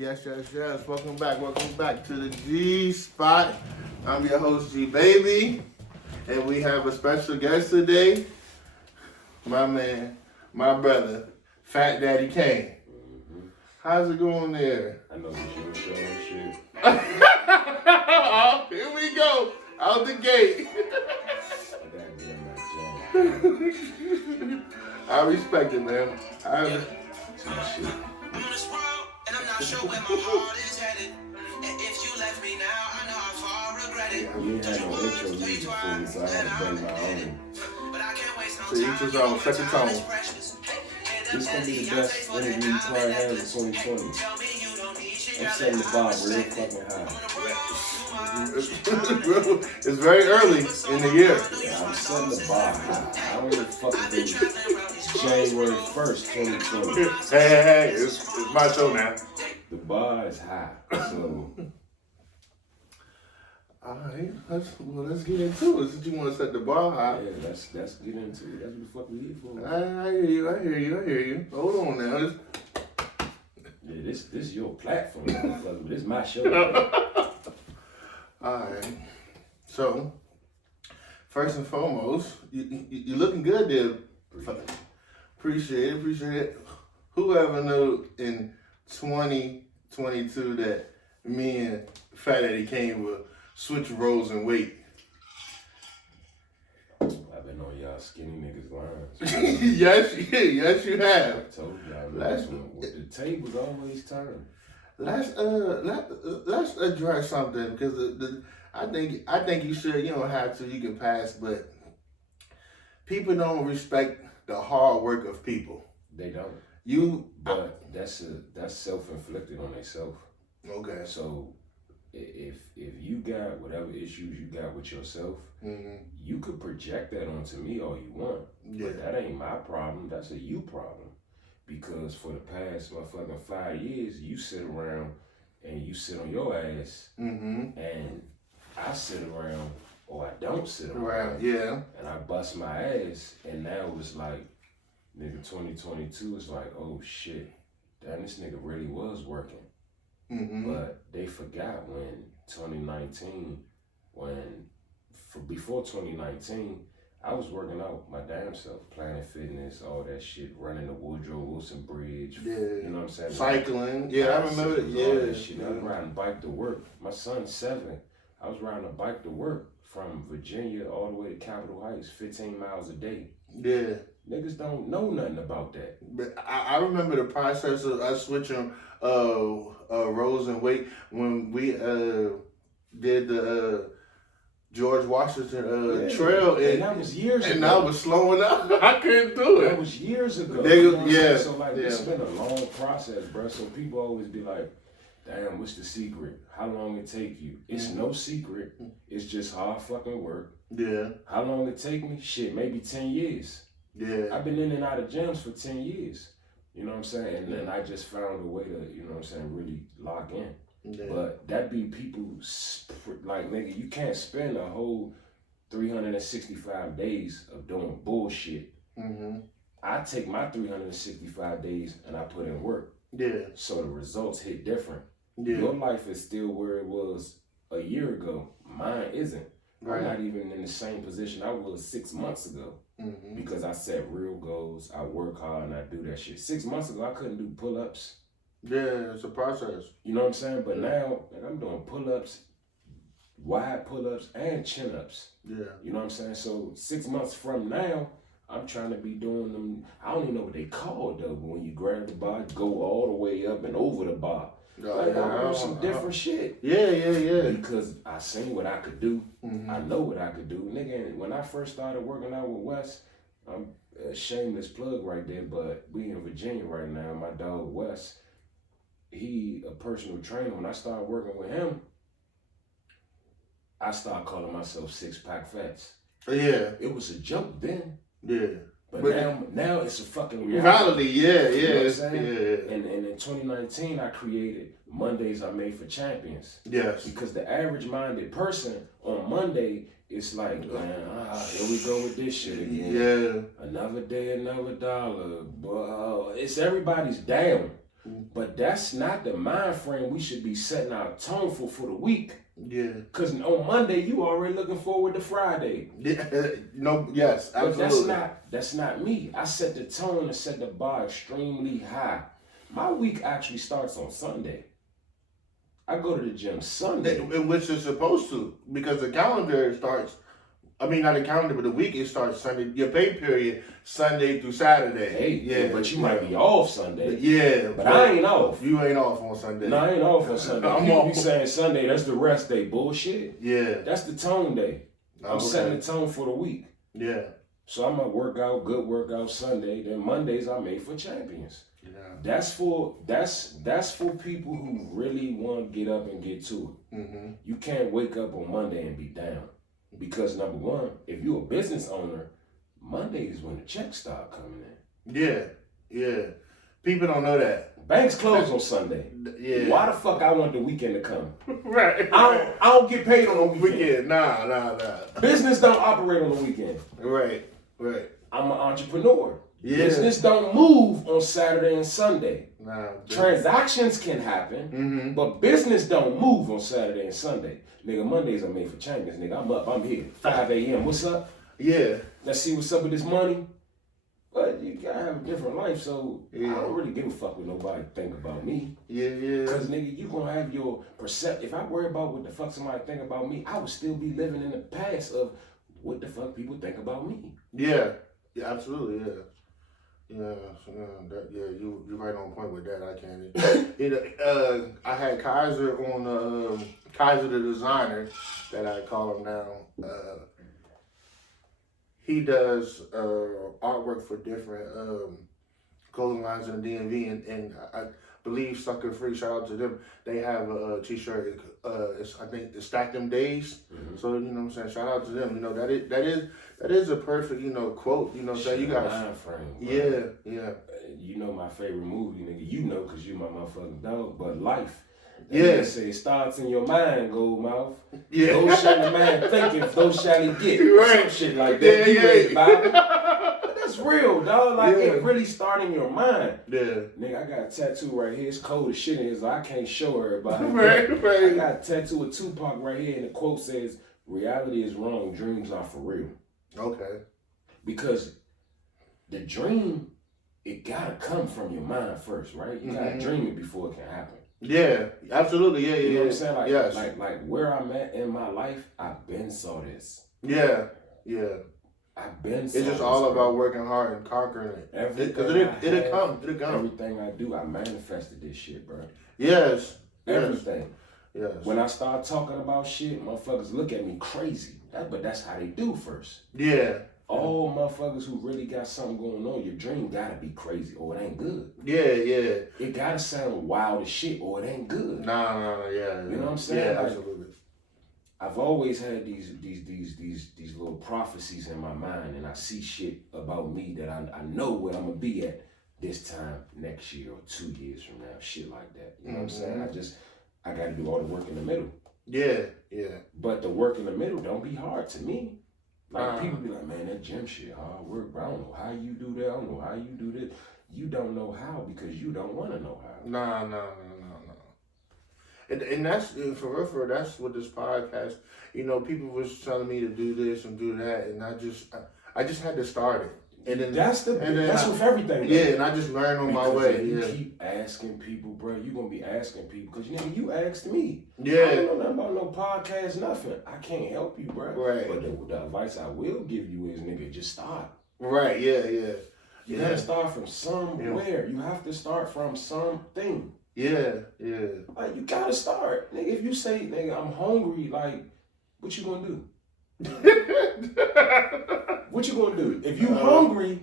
Yes. Welcome back to the G Spot. I'm your host, G Baby, and we have a special guest today. My man, my brother, Fat Daddy Kane. Mm-hmm. How's it going there? I know you show shit. Oh, here we go. Out the gate. I gotta get in my jam. I respect it, man. It's my shit. I'm on this world, and I'm not sure where my heart is headed. And if you left me now, I know how far I regret it. You ain't had no intro music for me, so I had to bring my own. But I can't waste no So each his own, set the tone. This gonna be the best interview you probably had in 2020. I'm setting the bar real fucking high. It's very early in the year. Yeah, I'm setting the bar high. I don't give a fuck if it's January 1st, 2020. Hey, it's my show now. The bar is high, so... Alright, let's get into it. Since you want to set the bar high. Yeah, let's get into it. That's what the fuck we here for. I hear you. Hold on now. Yeah, this your platform, motherfucker, but this my show. Alright. So, first and foremost, you looking good there. Appreciate it. Whoever knew in 2022 that me and Fat Eddie Kane would switch roles and weight. I've been on y'all skinny niggas lines. yes, you have. I told y'all, the tables always turn. Let's address something because I think you should. You don't have to. You can pass, but people don't respect the hard work of people. They don't. But that's self-inflicted on themselves. Okay. So if you got whatever issues you got with yourself, you could project that onto me all you want. Yeah. But that ain't my problem. That's a you problem. Because for the past motherfucking 5 years, you sit around and you sit on your ass, and I sit around or I don't sit around, and I bust my ass, and now it's like, nigga, 2022 is like, oh shit, damn, this nigga really was working. But they forgot when 2019, before 2019, I was working out my damn self, Planet Fitness, all that shit, running the Woodrow Wilson Bridge. Yeah. You know what I'm saying? Cycling. Yeah, I remember it. All that shit. I was riding a bike to work. My son's 7. I was riding a bike to work from Virginia all the way to Capitol Heights, 15 miles a day. Yeah. Niggas don't know nothing about that. But I remember the process of us switching roles and weight when we did the George Washington trail, and that was years ago. And I was slowing up. I couldn't do it. That was years ago. So like, it's been a long process, bro. So people always be like, damn, what's the secret? How long it take you? It's no secret. It's just hard fucking work. Yeah. How long it take me? Shit, maybe 10 years. Yeah. I've been in and out of gyms for 10 years. You know what I'm saying? And then I just found a way to, you know what I'm saying, really lock in. Yeah. But that be people, like, nigga, you can't spend a whole 365 days of doing bullshit. I take my 365 days and I put in work. Yeah. So the results hit different. Yeah. Your life is still where it was a year ago. Mine isn't. Right. I'm not even in the same position I was 6 months ago. Because I set real goals, I work hard, and I do that shit. 6 months ago, I couldn't do pull-ups. Yeah, it's a process. You know what I'm saying? But now, like, I'm doing pull-ups, wide pull-ups, and chin-ups. Yeah. You know what I'm saying? So 6 months from now, I'm trying to be doing them. I don't even know what they call though. But when you grab the bar, go all the way up and over the bar. Like, I'm doing some different shit. Yeah. Because I seen what I could do. I know what I could do. Nigga, when I first started working out with Wes, I'm a shameless plug right there, but we in Virginia right now. My dog Wes, he a personal trainer. When I started working with him, I started calling myself 6-pack fats. Yeah. It was a joke then. Yeah. But now it's a fucking reality. Yeah. You know what I'm saying? Yeah. And in 2019, I created Mondays I Made for Champions. Yes. Because the average-minded person on Monday, it's like, man, here we go with this shit again. Yeah. Another day, another dollar. It's everybody's down. But that's not the mind frame we should be setting our tone for the week. Yeah. Because on Monday, you already looking forward to Friday. Yeah. No, yes, absolutely. But that's not me. I set the tone and set the bar extremely high. My week actually starts on Sunday. I go to the gym Sunday. Which is supposed to, because the calendar starts, I mean, not the calendar, but the week, it starts Sunday. Your pay period, Sunday through Saturday. Hey, yeah, but you might be off Sunday. Yeah. But I ain't off. You ain't off on Sunday. No, I ain't off on Sunday. People be saying Sunday, that's the rest day. Bullshit. Yeah. That's the tone day. I'm setting the tone for the week. Yeah. So I'm going to work out, good workout Sunday. Then Mondays I made for champions. Yeah. That's for people who really want to get up and get to it. Mm-hmm. You can't wake up on Monday and be down. Because number one, if you're a business owner, Monday is when the checks start coming in. Yeah, yeah. People don't know that. Banks close on Sunday. Yeah. Why the fuck I want the weekend to come? Right. I don't get paid on the weekend. Nah. Business don't operate on the weekend. Right. I'm an entrepreneur. Yeah. Business don't move on Saturday and Sunday. Nah. Transactions can happen, but business don't move on Saturday and Sunday. Nigga, Mondays are made for champions. Nigga, I'm up. I'm here. 5 a.m. What's up? Yeah. Let's see what's up with this money. But you gotta have a different life, so I don't really give a fuck what nobody think about me. Yeah. Cause nigga, you gonna have your perception. If I worry about what the fuck somebody think about me, I would still be living in the past of what the fuck people think about me. Yeah. Yeah, absolutely, yeah. You right on point with that. I can't. I had Kaiser on Kaiser the designer, that I call him now. He does artwork for different clothing lines in the DMV, and I believe Sucker Free. Shout out to them. They have a T-shirt. I think it's Stack Them Days. Mm-hmm. So you know what I'm saying. Shout out to them. You know that is a perfect quote. You know what I'm saying. You got mind frame. Yeah. You know my favorite movie, nigga. You know, cause you my motherfucking dog. But Life. Yeah. Say it starts in your mind, gold mouth. Yeah. Those shall the man thinketh, those shall he get. Right. Some shit like that. You read about it. But that's real, dog. Like it really start in your mind. Yeah. Nigga, I got a tattoo right here. It's cold as shit in here, so I can't show everybody. Right. I got a tattoo of Tupac right here, and the quote says, "Reality is wrong, dreams are for real." Okay. Because the dream, it gotta come from your mind first, right? You gotta dream it before it can happen. Yeah, absolutely. Yeah. You know what I'm saying? Like, yes. like where I'm at in my life, I've been saw this. Yeah. I've been saw It's just this, all about working hard and conquering it. Because it'll come. Everything I do, I manifested this shit, bro. Yes. Everything. Yes. When I start talking about shit, motherfuckers look at me crazy. But that's how they do first. Yeah. All motherfuckers who really got something going on, your dream gotta be crazy or it ain't good. Yeah. It gotta sound wild as shit or it ain't good. Nah, yeah. You know what I'm saying? Yeah, like, absolutely. I've always had these little prophecies in my mind, and I see shit about me that I know where I'm gonna be at this time next year or 2 years from now, shit like that. You know what I'm saying? I gotta do all the work in the middle. Yeah. But the work in the middle don't be hard to me. Like people be like, man, that gym shit hard work, bro. I don't know how you do that. I don't know how you do this. You don't know how because you don't want to know how. Nah. And that's for real. That's what this podcast. People was telling me to do this and do that, and I just had to start it. And then that's with everything. Yeah, and I just learned on my way. If you keep asking people, bro, you gonna be asking people because you asked me. Yeah. I don't know nothing about no podcast, nothing. I can't help you, bro. Right. But the advice I will give you is, nigga, just start. Right. Yeah. You gotta start from somewhere. You have to start from something. Yeah. Like you gotta start, nigga. If you say, nigga, I'm hungry, like, what you gonna do? What you gonna do? If you hungry,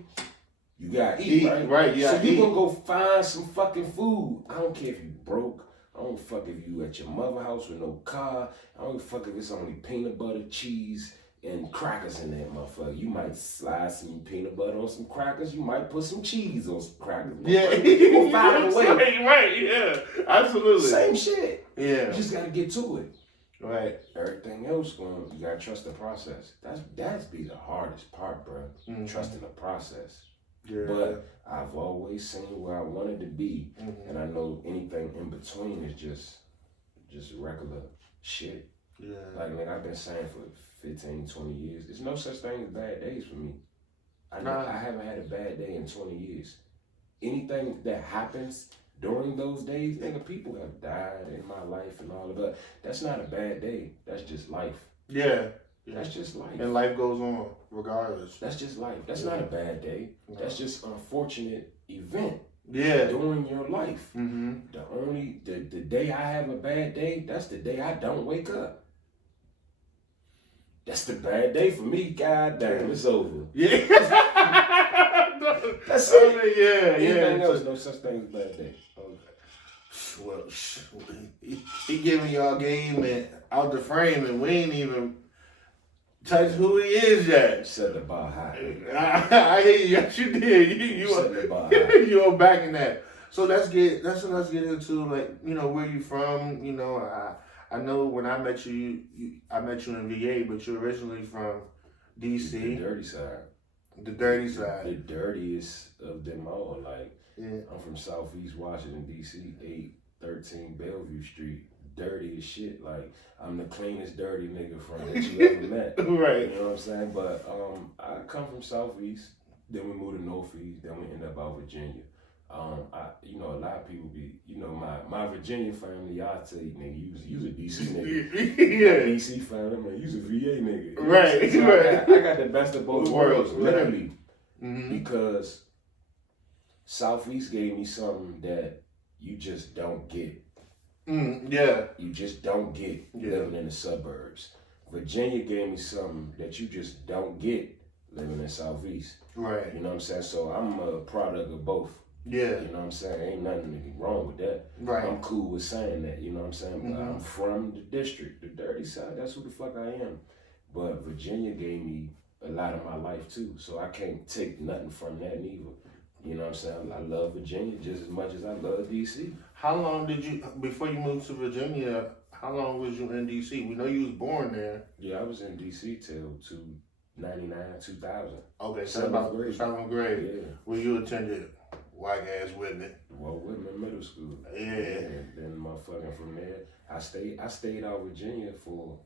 you gotta eat, right? Right, yeah. So you gonna go find some fucking food. I don't care if you broke. I don't fuck if you at your mother house with no car. I don't fuck if it's only peanut butter, cheese, and crackers in that motherfucker. You might slide some peanut butter on some crackers. You might put some cheese on some crackers. Yeah. You gonna find a way. Right, yeah. Absolutely. Same shit. Yeah. You just gotta get to it. Right. Everything else, you gotta trust the process. That's be the hardest part, bro. Trusting the process. Yeah. But I've always seen where I wanted to be, and I know anything in between is just regular shit. Yeah. Like, man, I've been saying for 15, 20 years, there's no such thing as bad days for me. I haven't had a bad day in 20 years. Anything that happens during those days, nigga, people have died in my life and all of that. That's not a bad day. That's just life. Yeah. That's just life. And life goes on regardless. That's just life. That's not a bad day. No. That's just an unfortunate event. Yeah. During your life. The day I have a bad day, that's the day I don't wake up. That's the bad day for me. God damn, it's over. Yeah. That's it. Yeah. Anything else, no such thing as bad day. Okay. Well, he giving y'all game and out the frame, and we ain't even touch who he is yet. You set the bar high. I hear you. Yes, you did. You set the bar high. You are backing that. So let's get into, like, you know, where you from. You know, I know when I met you, I met you in VA, but you're originally from DC. The dirty side. The dirty side. The dirtiest of them all. Like, yeah. I'm from Southeast Washington, DC, 813 Bellevue Street. Dirty as shit. Like, I'm the cleanest dirty nigga from that you ever met. Right. You know what I'm saying? But I come from Southeast, then we moved to Northeast, then we end up out Virginia. You know, a lot of people be, you know, my Virginia family, y'all tell you, nigga, you was a DC nigga. Yeah. My DC family, man, you was a VA nigga. Right. So Right. I got the best of both worlds, Right. literally. Because Southeast gave me something that you just don't get. Yeah. You just don't get living in the suburbs. Virginia gave me something that you just don't get living in Southeast. Right. You know what I'm saying? So I'm a product of both. Yeah. You know what I'm saying? Ain't nothing wrong with that. Right. I'm cool with saying that, you know what I'm saying? But I'm from the district, the dirty side. That's who the fuck I am. But Virginia gave me a lot of my life too. So I can't take nothing from that neither. You know what I'm saying? I love Virginia just as much as I love DC. How long did you, before you moved to Virginia, how long was you in DC? We know you was born there. Yeah, I was in DC till 99, 2000. Okay, seventh grade. Seventh grade. Yeah. Where you attended White Ass Whitney. Well, Whitman Middle School. Yeah. And then motherfucking from there, I stayed out Virginia for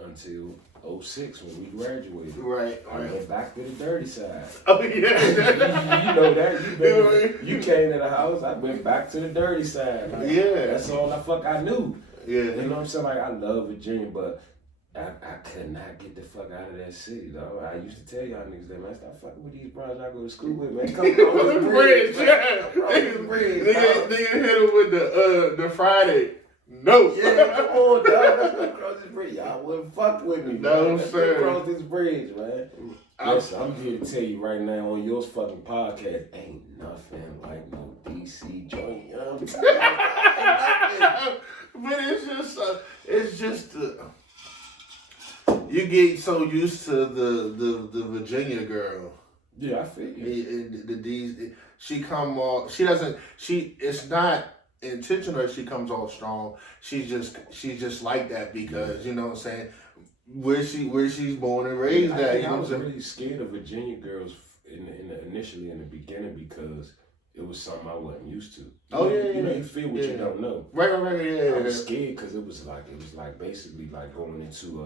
until 06 when we graduated. Right. I went back to the dirty side. Oh yeah. You know that. You came to the house, I went back to the dirty side. Like, yeah. That's all I knew. Yeah. You know what I'm saying? Like, I love Virginia, but I could not get the fuck out of that city, though. I used to tell y'all niggas that, man, stop fucking with these bros I go to school with, man. Come across this bridge, man. Come across this bridge, Nigga hit him with the Friday. No. Yeah, come on, dog. Let's go across this bridge. Y'all wouldn't fuck with me, No, man. Let's sir. go across this bridge, man. Listen, I'm here to tell you right now on your fucking podcast, ain't nothing like no DC joint. You know what I'm saying? But it's just you get so used to the Virginia girl. Yeah, I feel you. It's not intentional. She comes off strong. She's just like that because you know what I'm saying. Where she's born and raised at. You know I what I'm was saying. really scared of Virginia girls initially in the beginning because it was something I wasn't used to. You know, you feel what you don't know. Right, yeah. I was scared because it was like basically like going into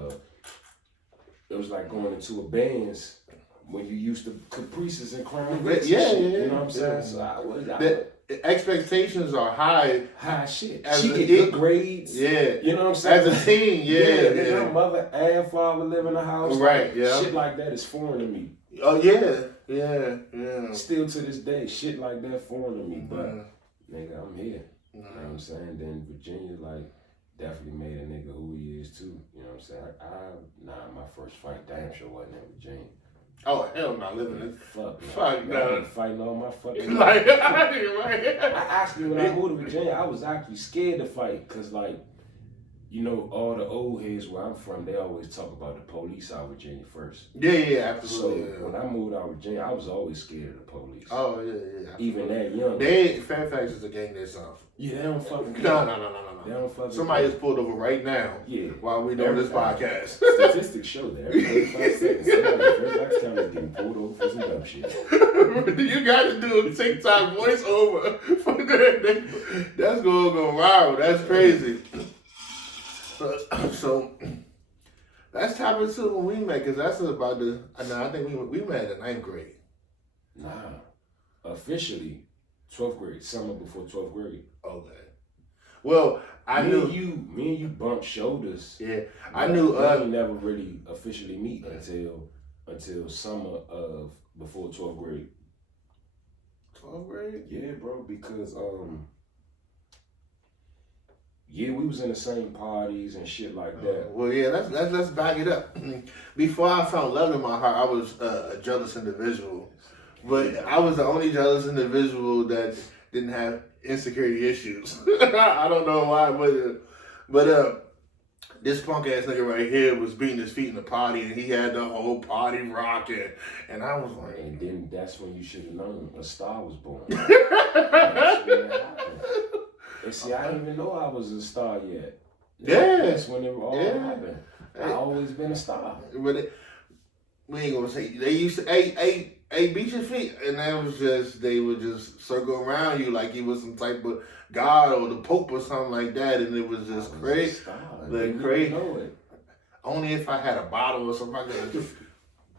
a band's when you used to Caprices and Crown Vics. Yeah. You know what I'm saying? So expectations are high. High shit. As She get good grades. Yeah. You know what I'm saying? As a teen, yeah. And her mother and father live in the house. Right, yeah. Shit like that is foreign to me. Oh, yeah. Still to this day, shit like that foreign to me. But, nigga, I'm here. You know what I'm saying? Then Virginia, like, definitely made a nigga who he is, too. You know what I'm saying? My first fight damn sure wasn't in Virginia. Oh, hell no, living in. Fuck no. I've been fighting all my fucking Like, life. I actually, when I moved to Virginia, I was actually scared to fight. Because, like, you know, all the old heads where I'm from, they always talk about the police out of Virginia first. Yeah, absolutely. So when I moved out of Virginia, I was always scared of the police. Oh, yeah. Even that young. Fairfax is a gang themselves. Yeah, they don't fucking care. No. They don't fucking Somebody care. is pulled over right now. Yeah. While we doing this podcast. Statistics show that every 35 seconds, somebody in Fairfax County is getting pulled over for some dumb shit. You got to do a TikTok voiceover for that. That's gonna go viral. That's crazy. So that's topic 2 when we met, because that's about the. I think we met in 9th grade. Nah, officially 12th grade, summer before 12th grade. Okay. Well, Me and you bumped shoulders. Yeah, I knew. We never really officially meet until summer of before 12th grade. 12th grade? Yeah, bro, because yeah, we was in the same parties and shit like that. Well, yeah, let's back it up. Before I found love in my heart, I was a jealous individual, but I was the only jealous individual that didn't have insecurity issues. I don't know why, but this punk ass nigga right here was beating his feet in the party, and he had the whole party rocking, and I was like, and then that's when you should have known a star was born. That's when it happened. And see, I didn't even know I was a star yet. Yeah. That's when it all happened. I always been a star. But we ain't gonna say, they used to, hey, beat your feet. And that was just, they would just circle around you like you was some type of God or the Pope or something like that. And it was just crazy. Like crazy. Only if I had a bottle or something like that. Just,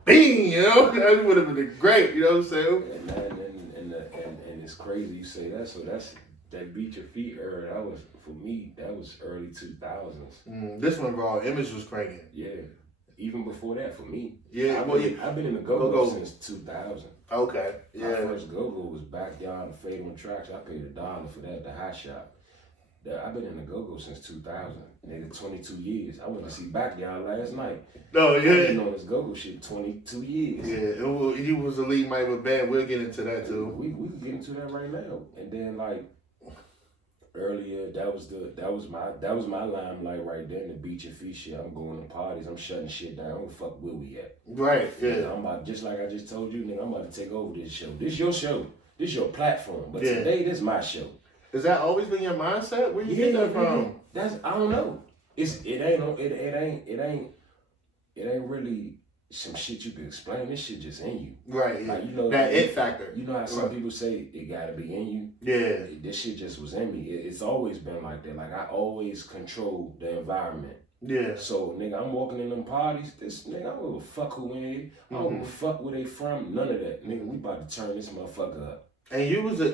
bing, you know? That would have been great, you know what I'm saying? And it's crazy you say that. So that beat your feet era, that was, for me, that was early 2000s. This one, raw image was cranking. Yeah. Even before that, for me. Yeah, I've been in the go-go since 2000. Okay, yeah. My first go-go was Backyard and Fade on Tracks. I paid $1 for that, the high shop. I've been in the go-go since 2000. Nigga, 22 years. I went to see Backyard last night. No, yeah. I've been on this go-go shit 22 years. Yeah, he was a lead mate with band. We'll get into that too. We can get into that right now. And then like earlier, that was my limelight right there. The beat your feet shit. I'm going to parties. I'm shutting shit down. Where the fuck where we at? Right. Yeah. I'm about, just like I just told you, nigga. I'm about to take over this show. This your show. This your platform. But today, this my show. Has that always been your mindset? Where you get that from? I don't know. It ain't really some shit you can explain. This shit just in you. Right. Yeah. Like, you know that it factor. You know how some people say it gotta be in you? Yeah. This shit just was in me. It's always been like that. Like I always control the environment. Yeah. So nigga, I'm walking in them parties. This nigga, I don't give a fuck who in here. I don't give a fuck where they from. None of that. Nigga, we about to turn this motherfucker up. And you was a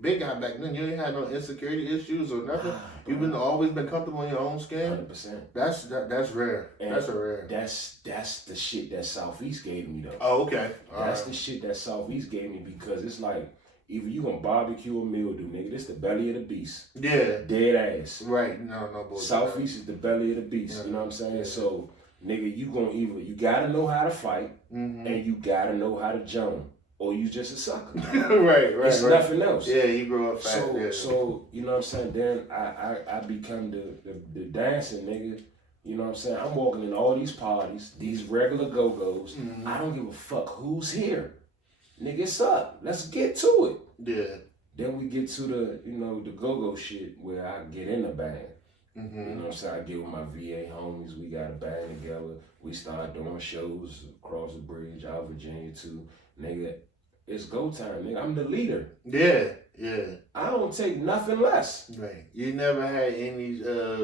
big guy back then. You ain't had no insecurity issues or nothing. You've always been comfortable in your own skin. 100%. That's rare. And that's a rare. That's the shit that Southeast gave me though. Oh, okay. That's the shit that Southeast gave me, because it's like, either you gonna barbecue or mildew, nigga. This the belly of the beast. Yeah. Dead ass. Right. No bullshit. Southeast is the belly of the beast. Yeah. You know what I'm saying? Yeah. So nigga, you gotta know how to fight, and you gotta know how to jump. Or you just a sucker. right. It's nothing else. Yeah, you grew up fast. So you know what I'm saying? Then I become the dancing nigga. You know what I'm saying? I'm walking in all these parties, these regular go-go's. I don't give a fuck who's here. Nigga, it's up. Let's get to it. Yeah. Then we get to the go-go shit where I get in the band. You know what I'm saying? I get with my VA homies. We got a band together. We start doing shows across the bridge, out of Virginia too. Nigga, it's go time, nigga. I'm the leader. Yeah. I don't take nothing less. Right. You never had any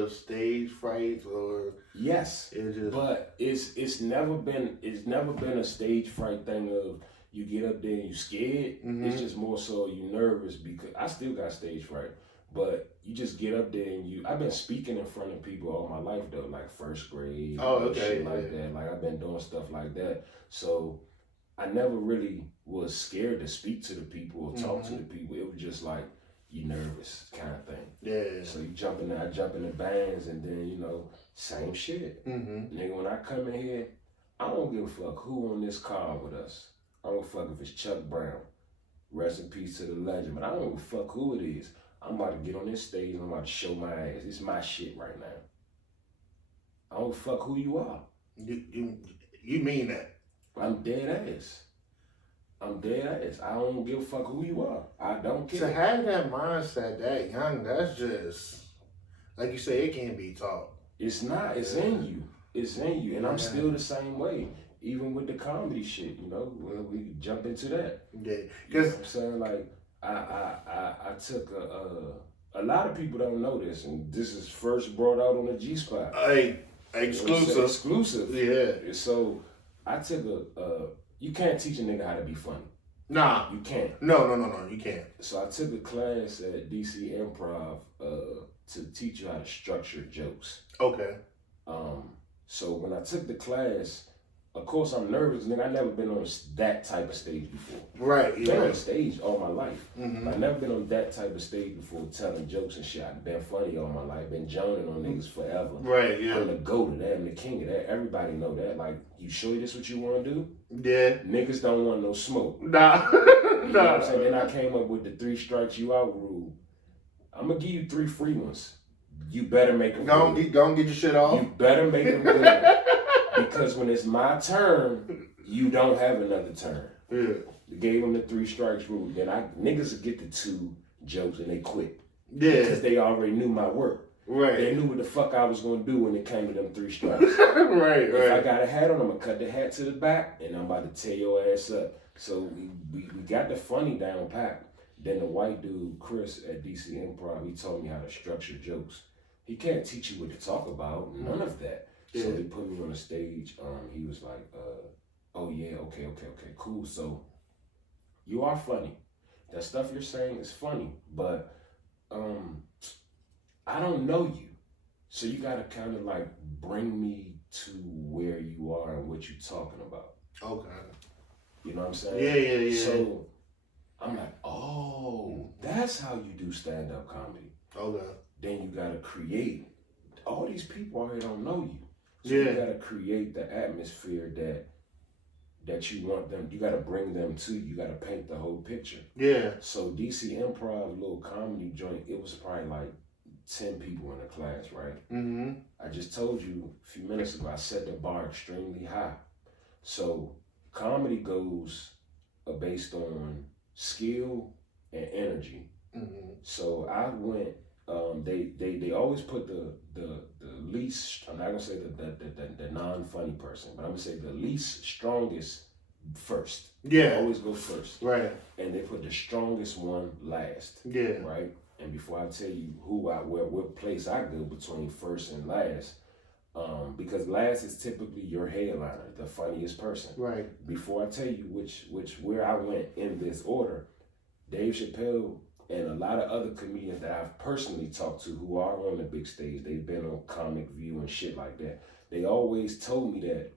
stage frights or? Yes. But it's never been a stage fright thing of you get up there and you scared. It's just more so you nervous, because I still got stage fright. But you just get up there and I've been speaking in front of people all my life though, like first grade. Shit like that. Like I've been doing stuff like that. So I never really was scared to speak to the people or talk to the people. It was just like, you nervous kind of thing. Yeah. So you jump in there, I jump in the bands, and then, same shit. Nigga, when I come in here, I don't give a fuck who on this car with us. I don't fuck if it's Chuck Brown. Rest in peace to the legend. But I don't give a fuck who it is. I'm about to get on this stage and I'm about to show my ass. It's my shit right now. I don't fuck who you are. You mean that? I'm dead ass. I'm dead ass. I don't give a fuck who you are. I don't care. To have that mindset that young, that's just, like you say, it can't be taught. It's not. It's in you. It's in you. And I'm still the same way. Even with the comedy shit, you know, we jump into that. Yeah. You know what I'm saying? Like, I took a lot of people don't know this, and this is first brought out on the G-Spot. Hey, exclusive. You know exclusive. Yeah. So I took you can't teach a nigga how to be funny. Nah. You can't. No, you can't. So I took a class at DC Improv to teach you how to structure jokes. Okay. So when I took the class, of course I'm nervous, nigga. I never been on that type of stage before. Right. Been on stage all my life. Mm-hmm. I've never been on that type of stage before, telling jokes and shit. I've been funny all my life, been joning on niggas forever. Right, yeah. I'm the GOAT of that, I'm the king of that. Everybody know that. Like, you sure this what you want to do? Yeah. Niggas don't want no smoke. Nah. You know what I'm saying? Then I came up with the 3 strikes you out rule. I'm gonna give you 3 free ones. You better make them good. Go and get your shit off. You better make them good. Because when it's my turn, you don't have another turn. Yeah. Gave them the 3 strikes rule. Then niggas would get the 2 jokes and they quit. Yeah. Because they already knew my work. Right. They knew what the fuck I was gonna do when it came to them 3 strikes. Right. If I got a hat on, I'm gonna cut the hat to the back and I'm about to tear your ass up. So we got the funny down pat. Then the white dude, Chris at DC Improv, he told me how to structure jokes. He can't teach you what to talk about, none of that. Yeah. So they put me on the stage. He was like, oh yeah, okay, cool. So you are funny. That stuff you're saying is funny, but I don't know you. So you gotta kind of like bring me to where you are and what you're talking about. Okay. You know what I'm saying? Yeah. So I'm like, oh, that's how you do stand-up comedy. Okay. Then you gotta create. All these people out here don't know you. So Yeah. you gotta create the atmosphere that you want them. You gotta bring them to you. You gotta paint the whole picture. Yeah. So DC Improv little comedy joint, it was probably like 10 people in the class, right? Mm-hmm. I just told you a few minutes ago, I set the bar extremely high. So comedy goes based on skill and energy. Mm-hmm. So I went. They always put the least. I'm not gonna say the non-funny person, but I'm gonna say the least strongest first. Yeah. Always go first. Right. And they put the strongest one last. Yeah. Right. And before I tell you what place I go between first and last, because last is typically your headliner, the funniest person. Right. Before I tell you where I went in this order, Dave Chappelle and a lot of other comedians that I've personally talked to who are on the big stage, they've been on Comic View and shit like that. They always told me that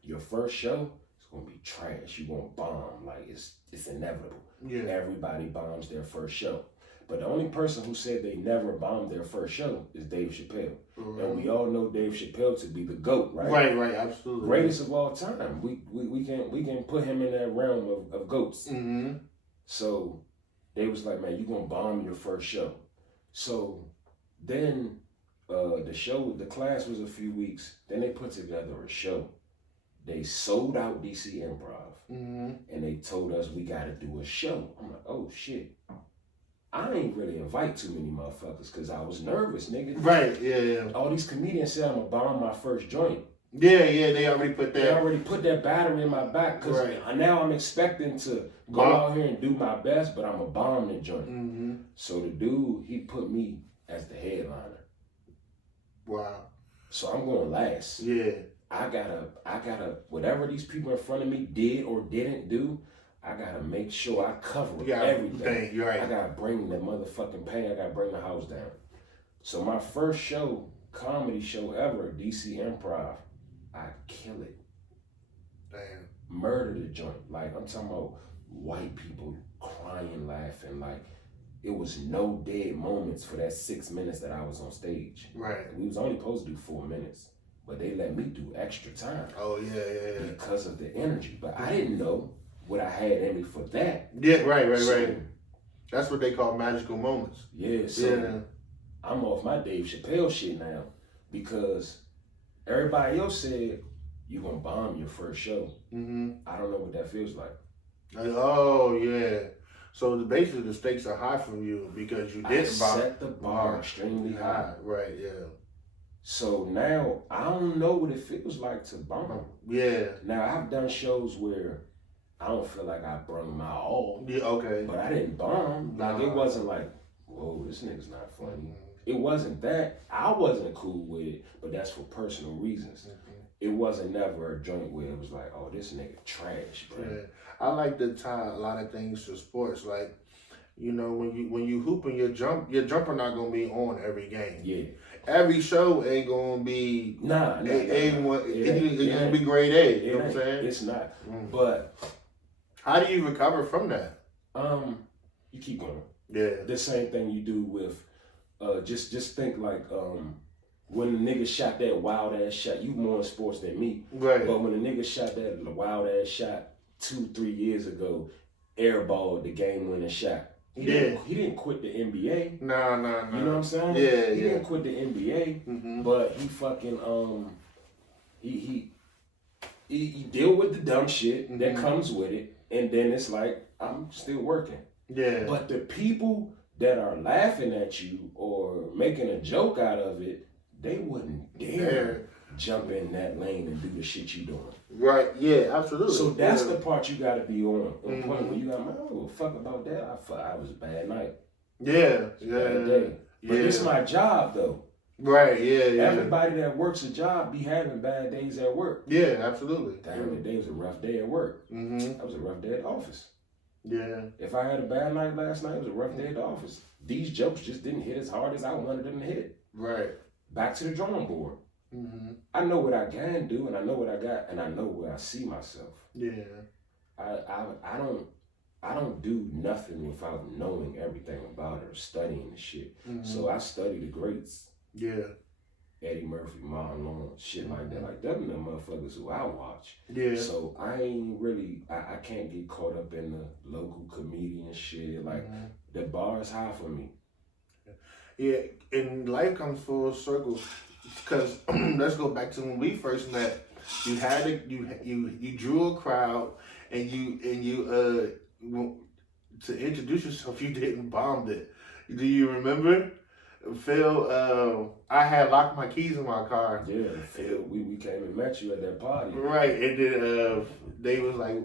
your first show is gonna be trash. You're gonna bomb. Like it's inevitable. Yeah. Everybody bombs their first show. But the only person who said they never bombed their first show is Dave Chappelle. Mm-hmm. And we all know Dave Chappelle to be the GOAT, right? Right, absolutely. Greatest of all time. We can put him in that realm of GOATs. Mm-hmm. So they was like, man, you gonna bomb your first show. So then the class was a few weeks. Then they put together a show. They sold out DC Improv. Mm-hmm. And they told us we gotta do a show. I'm like, oh shit. I ain't really invite too many motherfuckers because I was nervous, nigga. Right, yeah. All these comedians said I'm gonna bomb my first joint. Yeah, they already put that. They already put that battery in my back because now I'm expecting to go out here and do my best, but I'm gonna bomb the joint. Mm-hmm. So the dude, he put me as the headliner. Wow. So I'm going last. Yeah. I gotta, whatever these people in front of me did or didn't do, I gotta make sure I cover everything. You're right. I gotta bring the motherfucking pain. I gotta bring the house down. So my first show, comedy show ever, DC Improv, I kill it. Damn. Murder the joint. Like, I'm talking about white people crying, laughing. Like, it was no dead moments for that 6 minutes that I was on stage. Right. We was only supposed to do 4 minutes, but they let me do extra time. Oh, yeah. Because of the energy. But I didn't know what I had in me for that. Yeah, right. That's what they call magical moments. Yeah, so I'm off my Dave Chappelle shit now because everybody else said you're gonna bomb your first show. Mm-hmm. I don't know what that feels like. Oh yeah. So basically the stakes are high for you because you did set the bar extremely high. Right, yeah. So now I don't know what it feels like to bomb. Yeah. Now I've done shows where I don't feel like I brought my all. Yeah, okay. But I didn't bomb. Like it wasn't like, whoa, this nigga's not funny. Mm-hmm. It wasn't that. I wasn't cool with it, but that's for personal reasons. Mm-hmm. It wasn't never a joint where it was like, oh, this nigga trash, bro. Yeah. I like to tie a lot of things to sports. Like, you know, when you hoop and your jumper not gonna be on every game. Yeah. Every show ain't gonna be A1. It's gonna be grade A. You know what I'm saying? It's not. But how do you recover from that? You keep going. Yeah. The same thing you do with just think like when the nigga shot that wild ass shot, you more in sports than me. Right. But when the nigga shot that wild ass shot 2-3 years ago, airballed the game winning shot. He didn't quit the NBA. No. You know what I'm saying? Yeah, he didn't quit the NBA, but he fucking he deal with the dumb shit that comes with it, and then it's like I'm still working. Yeah. But the people that are laughing at you or making a joke out of it, they wouldn't dare jump in that lane and do the shit you doing. Right, yeah, absolutely. So that's the part you gotta be on point where you got, man, I don't give a fuck about that. I was a bad night. Yeah. Bad day. But it's my job though. Right, yeah. Everybody that works a job be having bad days at work. Yeah, absolutely. Damn, today was a rough day at work. That was a rough day at the office. Yeah. If I had a bad night last night, it was a rough day at the office. These jokes just didn't hit as hard as I wanted them to hit. Right. Back to the drawing board. I know what I can do, and I know what I got, and I know where I see myself. Yeah. I don't do nothing without knowing everything about it or studying the shit. So I study the greats. Yeah. Eddie Murphy, Martin Lawrence, shit like that. Like them the motherfuckers who I watch. Yeah. So I ain't really, I can't get caught up in the local comedian shit. Like the bar is high for me. Yeah, and life comes full circle. Because let's go back to when we first met. You had you drew a crowd, and you to introduce yourself, you didn't bomb it. Do you remember? Phil, I had locked my keys in my car. Yeah, Phil, we came and met you at that party. Right, and then they was like,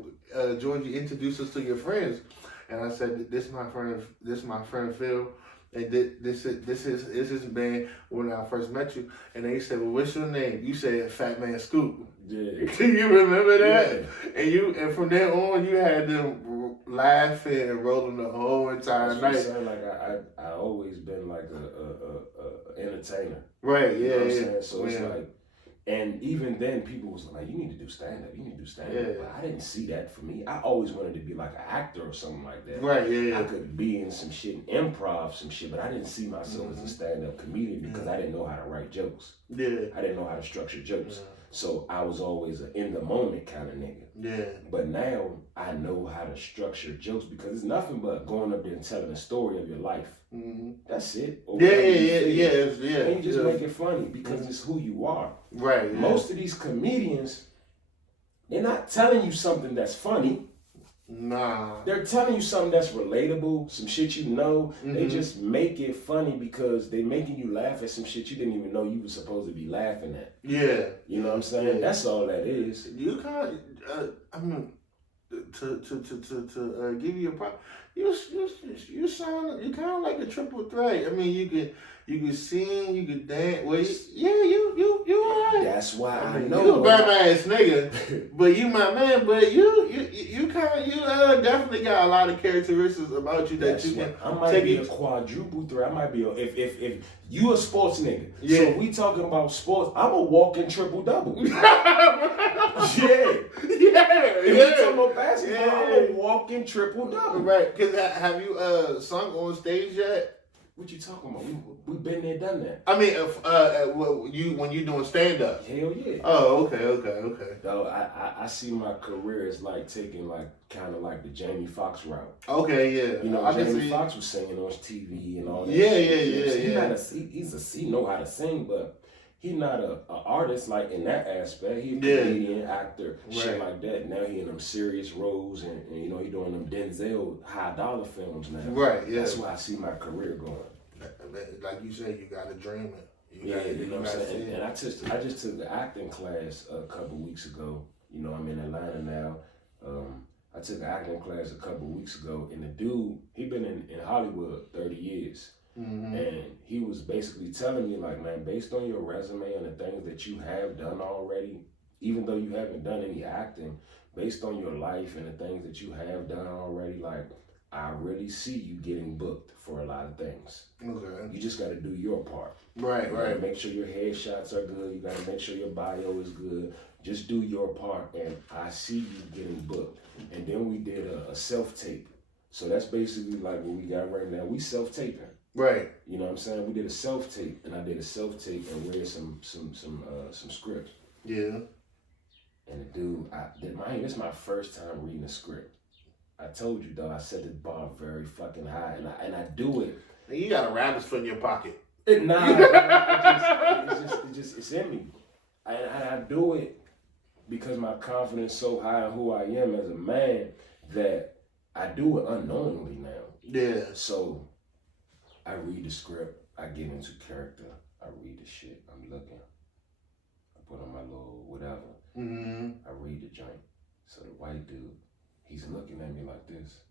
Georgie, introduce us to your friends, and I said, this is my friend Phil. And this is his band when I first met you. And they said, well, what's your name? You said Fat Man Scoop. Yeah. Do you remember that? Yeah. And from then on, you had them laughing and rolling the whole entire night. Saying, like I always been like a entertainer. Right, You yeah. know what I'm saying? So it's like, and even then people was like, you need to do stand up. Yeah. But I didn't see that for me. I always wanted to be like an actor or something like that. Right, yeah. I could be in some shit, improv some shit, but I didn't see myself as a stand up comedian because I didn't know how to write jokes. Yeah. I didn't know how to structure jokes. So I was always an in the moment kind of nigga. Yeah. But now I know how to structure jokes because it's nothing but going up there and telling a story of your life. That's it. Yeah. And you just make it funny because it's who you are. Right. Yeah. Most of these comedians, they're not telling you something that's funny. Nah. They're telling you something that's relatable, some shit you know. They just make it funny because they making you laugh at some shit you didn't even know you were supposed to be laughing at. Yeah. You know what I'm saying? Yeah. That's all that is. You kind of, I mean, to give you a prop, you sound, you kind of like a triple threat. I mean, you can sing, you can dance. Well, you alright. That's why I mean, know. You a bad ass nigga, but you my man. But you definitely got a lot of characteristics about you that you can. I might be a quadruple threat. I might be if you a sports nigga. Yeah. So we talking about sports. I'm a walking triple double. If we talking about basketball, I'm a walking triple double. Right? Because have you sung on stage yet? What you talking about? We been there, done that. I mean, when you doing stand up. Hell yeah. Oh, okay. Though I see my career as like taking like kind of like the Jamie Foxx route. Okay, yeah. You know, Jamie Foxx was singing on TV and all that. Yeah, shit. He know how to sing, but he not a artist like in that aspect. He a comedian, actor, shit like that. Now he in them serious roles and you know he doing them Denzel high dollar films now. Right, yeah. That's why I see my career going. Like you said, you gotta dream it. You know what I'm saying? And I just took the acting class a couple weeks ago. You know, I'm in Atlanta now. I took an acting class a couple weeks ago, and the dude, he been in Hollywood 30 years. Mm-hmm. And he was basically telling me, like, man, based on your resume and the things that you have done already, even though you haven't done any acting, based on your life and the things that you have done already, like, I really see you getting booked for a lot of things. Okay. You just got to do your part. Right. Make sure your headshots are good. You got to make sure your bio is good. Just do your part, and I see you getting booked. And then we did a self-tape. So that's basically like what we got right now. We self-taping. Right. You know what I'm saying? We did a self-tape, and I did a self-tape and read some scripts. Yeah. And the dude, this is my first time reading a script. I told you though, I set the bar very fucking high, and I do it. And you got a rabbit's foot in your pocket. It's in me. And I do it because my confidence so high in who I am as a man that I do it unknowingly now. Yeah. So I read the script, I get into character, I read the shit, I'm looking. I put on my little whatever. Mm-hmm. I read the joint. So the white dude, he's looking at me like this.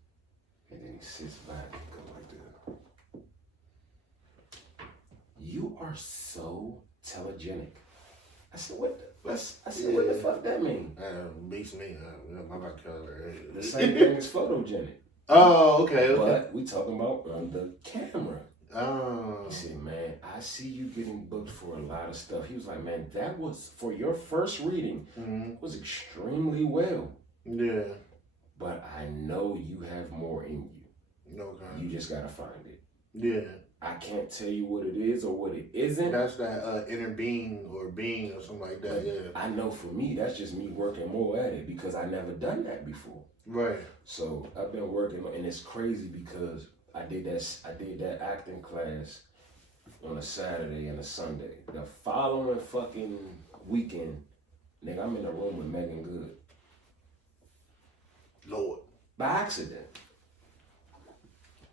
And then he sits back and goes like this. You are so telegenic. I said, what the fuck that mean? Beats me. My color. The same thing as photogenic. Oh, okay. But we talking about on the camera. Oh. He said, man, I see you getting booked for a lot of stuff. He was like, man, that was, for your first reading, was extremely well. Yeah. But I know you have more in you. Okay. You just gotta find it. Yeah. I can't tell you what it is or what it isn't. That's that inner being or something like that, yeah. I know for me, that's just me working more at it because I never done that before. Right. So I've been working, and it's crazy because I did that acting class on a Saturday and a Sunday. The following fucking weekend, nigga, I'm in a room with Megan Good. Lord. By accident.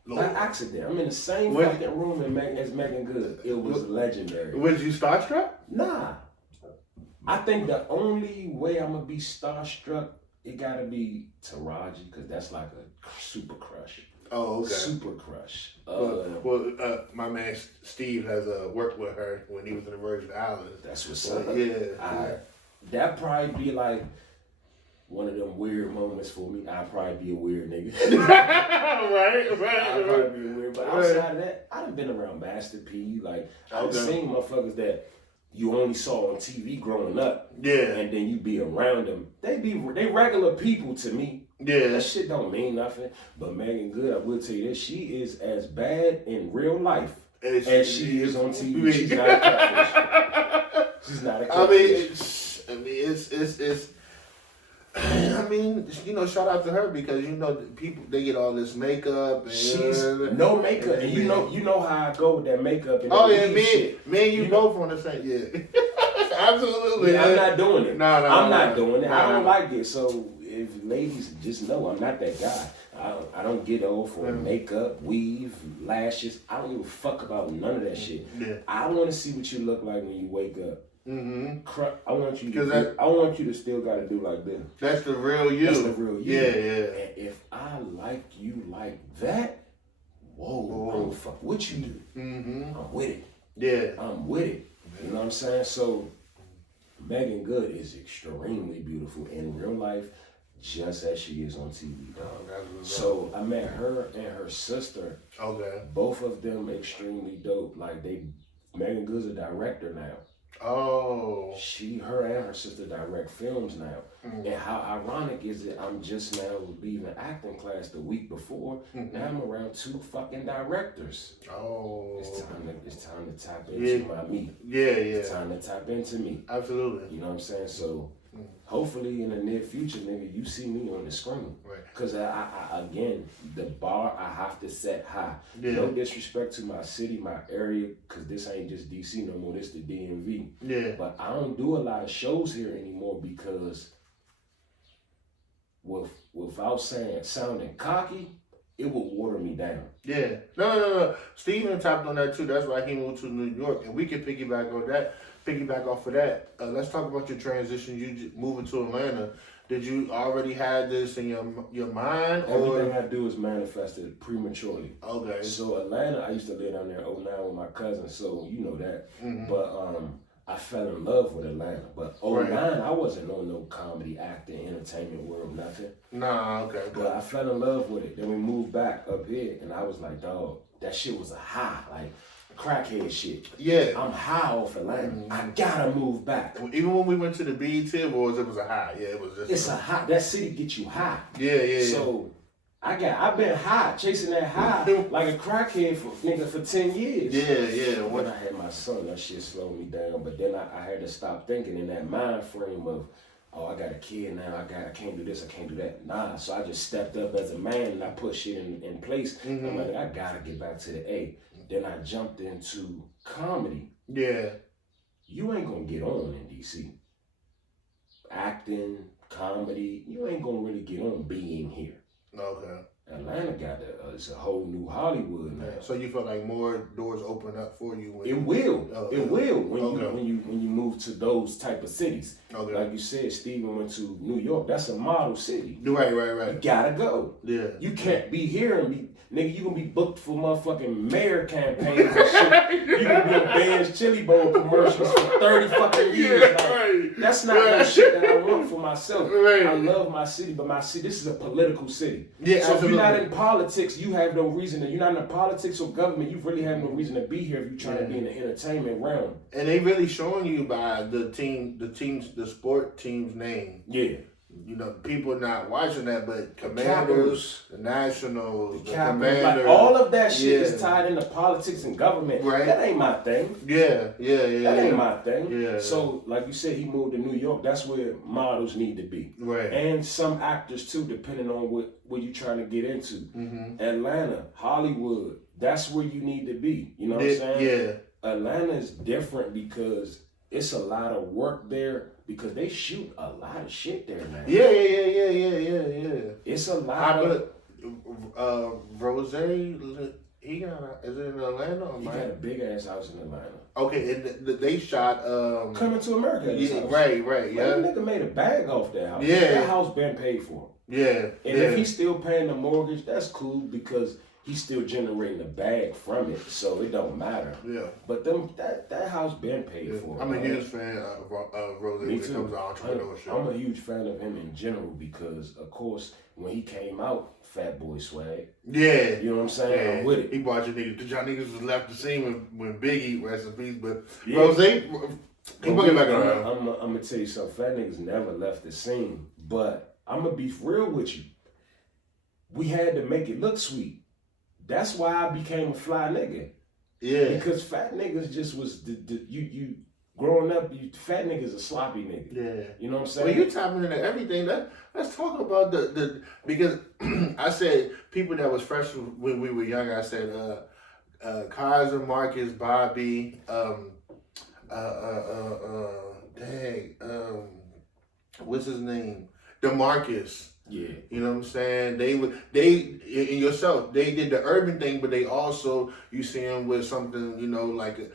Lord. By accident. I'm in the same fucking room as Megan Good. It was legendary. Was you starstruck? Nah. I think the only way I'm going to be starstruck, it got to be Taraji, because that's like a super crush. Oh, okay. Super crush. My man Steve has worked with her when he was in the Virgin Islands. That's what's up. Yeah. That probably be like one of them weird moments for me. I'd probably be a weird nigga. right. I'd probably be weird. But outside of that, I done been around Master P. Like, I've seen motherfuckers that you only saw on TV growing up. Yeah. And then you be around them. They regular people to me. Yeah. That shit don't mean nothing. But Megan Good, I will tell you this, she is as bad in real life as she is on TV. She's not a catfish. She's not a catfish. I mean, you know, shout out to her because you know people, they get all this makeup and she's no makeup, and you know how I go with that makeup and me and you both on the same, absolutely. I'm not doing it. I'm not doing it. I don't like it. So if ladies just know, I'm not that guy. I don't get old for makeup, weave, lashes. I don't give a fuck about none of that shit. Yeah. I want to see what you look like when you wake up. Mm-hmm. I want you to still gotta do like this. That's the real you. That's the real you. Yeah. And if I like you like that, whoa. I don't fuck what you do. Mm-hmm. I'm with it. Yeah. I'm with it. You know what I'm saying? So Megan Good is extremely beautiful in real life, just as she is on TV, dog. So I met her and her sister. Okay. Both of them extremely dope. Like Megan Good's a director now. Oh. Her and her sister direct films now. And how ironic is it? I'm just now leaving acting class the week before. Now I'm around 2 fucking directors. Oh. It's time to tap into my me. Yeah. It's time to tap into me. Absolutely. You know what I'm saying? So hopefully in the near future, nigga, you see me on the screen. Right. Cause I again, the bar I have to set high. Yeah. No disrespect to my city, my area, cause this ain't just DC no more. This the DMV. Yeah. But I don't do a lot of shows here anymore because, without sounding cocky, it will water me down. Yeah. No. Steven tapped on that too. That's why he moved to New York, and we can piggyback on that. Piggyback off of that. Let's talk about your transition. You moving to Atlanta. Did you already have this in your mind? Everything I do is manifested prematurely. Okay. So Atlanta, I used to live down there in 2009 with my cousin, so you know that. But I fell in love with Atlanta. But 2009, I wasn't on no comedy, acting, entertainment world, nothing. Nah, okay. But I fell in love with it. Then we moved back up here, and I was like, dog, that shit was a high, like crackhead shit. Yeah. I'm high off Atlanta. I gotta move back. Even when we went to the BET Awards, it was a high. Yeah, it was just. It's a high. That city gets you high. Yeah. So I've been high, chasing that high like a crackhead for 10 years. Yeah. When I had my son, that shit slowed me down. But then I had to stop thinking in that mind frame of, oh, I got a kid now, I can't do this, I can't do that. Nah, so I just stepped up as a man and I put shit in place. I'm like, I gotta get back to the A. Then I jumped into comedy. Yeah. You ain't gonna get on in DC. Acting, comedy, you ain't gonna really get on being here. Okay. Atlanta got it's a whole new Hollywood now. So you feel like more doors open up for you when It will. It will Okay. when you move to those type of cities. Okay. Like you said, Steven went to New York. That's a model city. You Right. gotta go. Yeah. You can't be here and be nigga. You gonna be booked for motherfucking mayor campaigns and shit. You gonna be on Ben's Chili Bowl commercials for 30 fucking years. Like, that's not no shit that I want for myself. Right. I love my city, but my city, this is a political city. Yeah, so absolutely. if you're not in politics, you have no reason you're not in politics or government, you really have no reason to be here if you're trying to be in the entertainment realm. And they really showing you by the sport team's name. Yeah. You know, people not watching that, but Commanders, the Nationals, the Commanders. Like all of that shit is tied into politics and government. Right. That ain't my thing. Yeah. That ain't my thing. Yeah. So, like you said, he moved to New York. That's where models need to be. Right. And some actors too, depending on what you're trying to get into. Atlanta, Hollywood, that's where you need to be. You know what I'm saying? Yeah. Atlanta is different because it's a lot of work there because they shoot a lot of shit there, man. Yeah. It's a lot Rose, he got is it in Atlanta or He got a big ass house in Atlanta. Okay, and they shot Coming to America. Yeah, right, yeah. That nigga made a bag off that house. Yeah. That house been paid for. Yeah. And if he's still paying the mortgage, that's cool because he's still generating a bag from it, so it don't matter. Yeah. But that house been paid for. I'm a huge fan of Rose when it comes to entrepreneurship. I'm a huge fan of him in general because, of course, when he came out, Fat Boy Swag. Yeah. You know what I'm saying? Yeah. I'm with it. He brought your niggas. Y'all niggas was left the scene when Biggie, rest in peace, but Yeah. Rose, he brought it back around. I'm gonna tell you something. Fat niggas never left the scene, but I'm gonna be real with you. We had to make it look sweet. That's why I became a fly nigga. Yeah. Because fat niggas just was you growing up. Fat niggas a sloppy nigga. Yeah. You know what I'm saying? Well, you tapping into everything. Let's talk about the because I said people that was fresh when we were younger. I said Kaiser, Marcus, Bobby, what's his name? DeMarcus. Yeah. You know what I'm saying? They in yourself, they did the urban thing, but they also, you see them with something, you know, like a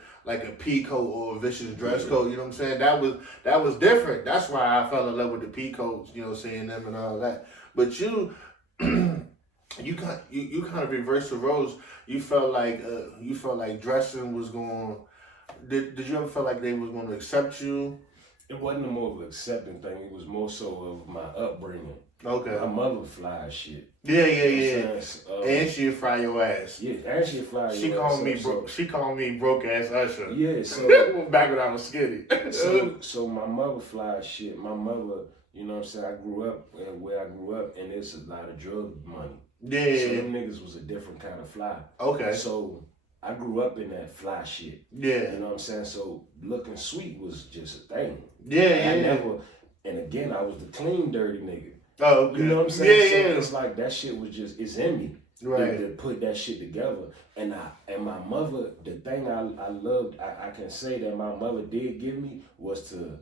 peacoat or a vicious dress code, you know what I'm saying? That was different. That's why I fell in love with the peacoats, you know, seeing them and all that. But you you kind of reversed the roles. You felt like dressing was going. Did you ever feel like they was going to accept you? It wasn't more of an accepting thing. It was more so of my upbringing. Okay. My mother fly as shit. Yeah. And she'll fry your ass. Yeah, and she'll fly She your ass. She called me broke ass Usher. Yeah, so back when I was skinny. so my mother fly as shit. My mother, you know what I'm saying, I grew up where I grew up, and it's a lot of drug money. Yeah. So them niggas was a different kind of fly. Okay. So I grew up in that fly shit. Yeah. You know what I'm saying? So looking sweet was just a thing. Yeah. I never, and again, I was the clean, dirty nigga. Oh, okay. You know what I'm saying? Yeah. So it's like that shit was just, it's in me. Right. To put that shit together. And my mother, the thing I loved, I can say that my mother did give me was to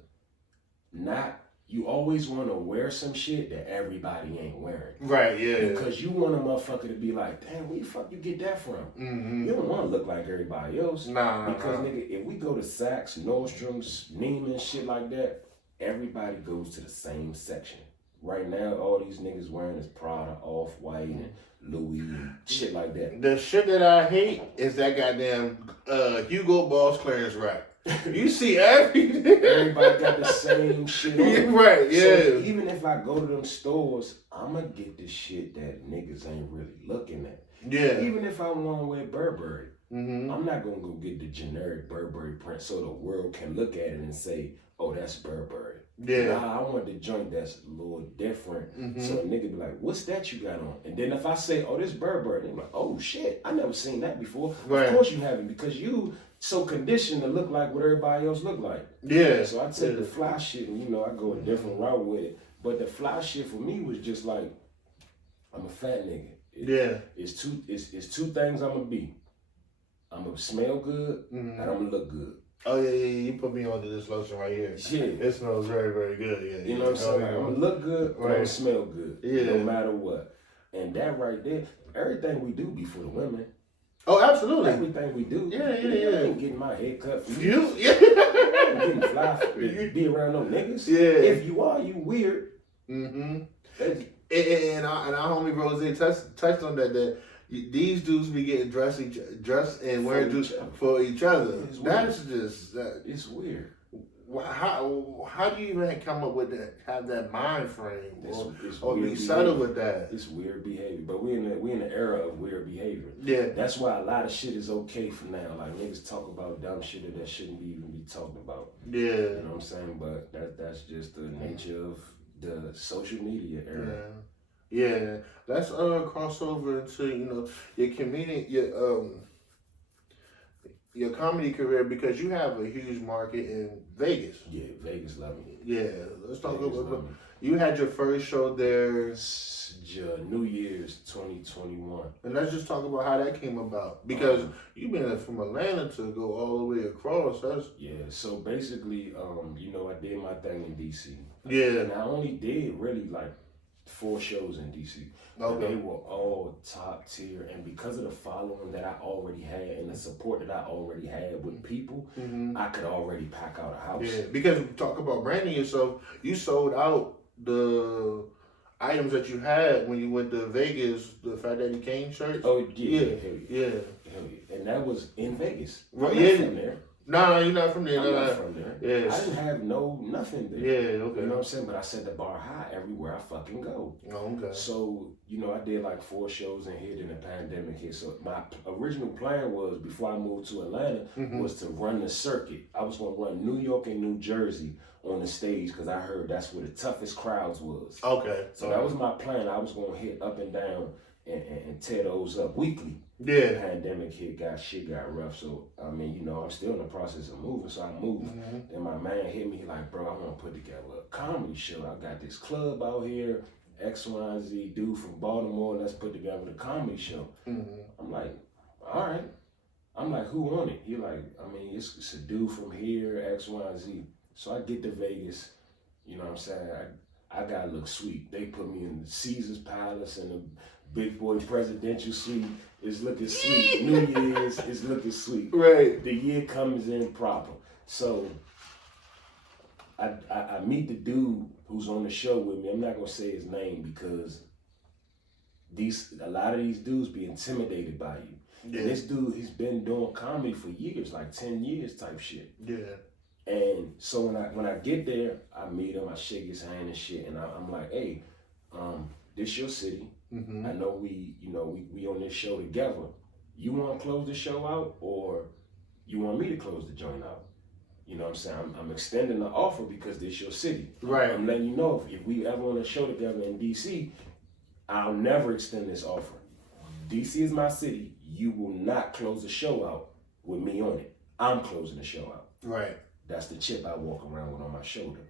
not, you always want to wear some shit that everybody ain't wearing. Right, yeah. Because you want a motherfucker to be like, damn, where the fuck you get that from? Mm-hmm. You don't want to look like everybody else. Nah. Because, nigga, if we go to Saks, Nordstrom's, Neiman, shit like that, everybody goes to the same section. Right now, all these niggas wearing is Prada, Off-White, and Louis, and shit like that. The shit that I hate is that goddamn Hugo Boss clearance rack. You see everything. Everybody got the same shit on. Yeah, right, yeah. So even if I go to them stores, I'ma get the shit that niggas ain't really looking at. Yeah. Even if I want to wear Burberry, mm-hmm. I'm not gonna go get the generic Burberry print so the world can look at it and say, oh, that's Burberry. Yeah. Nah, I want the joint that's a little different. Mm-hmm. So a nigga be like, what's that you got on? And then if I say, oh, this Burberry, they be like, oh shit, I never seen that before. Right. Of course you haven't, because you so conditioned to look like what everybody else look like. Yeah. So I take the fly shit and, you know, I go a different route with it. But the fly shit for me was just like, I'm a fat nigga. It's two things I'm gonna be. I'm gonna smell good and I'm gonna look good. Oh yeah. You put me onto this lotion right here. Yeah. It smells very, very good. Yeah. You know what I'm saying? Like, I'm gonna look good, I'm gonna smell good. Yeah. No matter what. And that right there, everything we do be for the women. Oh, absolutely. Everything we do. Yeah. I ain't getting my hair cut for you. I ain't getting fly for you. Be around no niggas. Yeah. If you are, you weird. Mm-hmm. And our homie Rose touched on that these dudes be getting dressed and wearing dudes for each other. That's just it's weird. How do you even come up with that? Have that mind frame or be behavior. subtle with that? It's weird behavior, but we in the era of weird behavior. Yeah, that's why a lot of shit is okay for now. Like niggas talk about dumb shit that shouldn't even be talked about. Yeah, you know what I'm saying. But that's just the nature of the social media era. Yeah. Let's cross over into your community, your comedy career, because you have a huge market in Vegas. Yeah, Vegas love me. Yeah, let's talk about. You had your first show there. New Year's 2021. And let's just talk about how that came about, because you've been from Atlanta to go all the way across. So basically, I did my thing in DC. Yeah. And I only did really like 4 shows in DC. Okay. They were all top tier, and because of the following that I already had and the support that I already had with people, I could already pack out a house. Yeah, because talk about branding yourself, you sold out the items that you had when you went to Vegas, the Fat Daddy Kane shirt. Oh yeah. And that was in Vegas. Right? From there. No, you're not from there. I'm not from there. Yeah. I didn't have nothing there. Yeah, okay. You know what I'm saying? But I set the bar high everywhere I fucking go. Oh, okay. So, I did like 4 shows in here, then the pandemic hit. So my original plan was, before I moved to Atlanta, was to run the circuit. I was going to run New York and New Jersey on the stage, because I heard that's where the toughest crowds was. Okay. So that was my plan. I was going to hit up and down and tear those up weekly. Yeah. The pandemic hit, shit got rough. So, I'm still in the process of moving. So I moved. And my man hit me, like, bro, I want to put together a comedy show. I got this club out here, X, Y, and Z dude from Baltimore. Let's put together the comedy show. I'm like, all right. I'm like, who on it? He like, it's a dude from here, X, Y, and Z. So I get to Vegas. You know what I'm saying? I gotta look sweet. They put me in the Caesar's Palace and the big boy presidential suite. Is looking sweet. New Year's is looking sweet. Right. The year comes in proper. So I meet the dude who's on the show with me. I'm not gonna say his name, because a lot of these dudes be intimidated by you. Yeah. And this dude, he's been doing comedy for years, like 10 years type shit. Yeah. And so when I get there, I meet him, I shake his hand and shit, and I'm like, hey, this your city. Mm-hmm. I know we on this show together. You want to close the show out, or you want me to close the joint out? You know what I'm saying? I'm extending the offer because this your city. Right. I'm letting you know if we ever on a show together in DC, I'll never extend this offer. DC is my city. You will not close the show out with me on it. I'm closing the show out. Right. That's the chip I walk around with on my shoulder.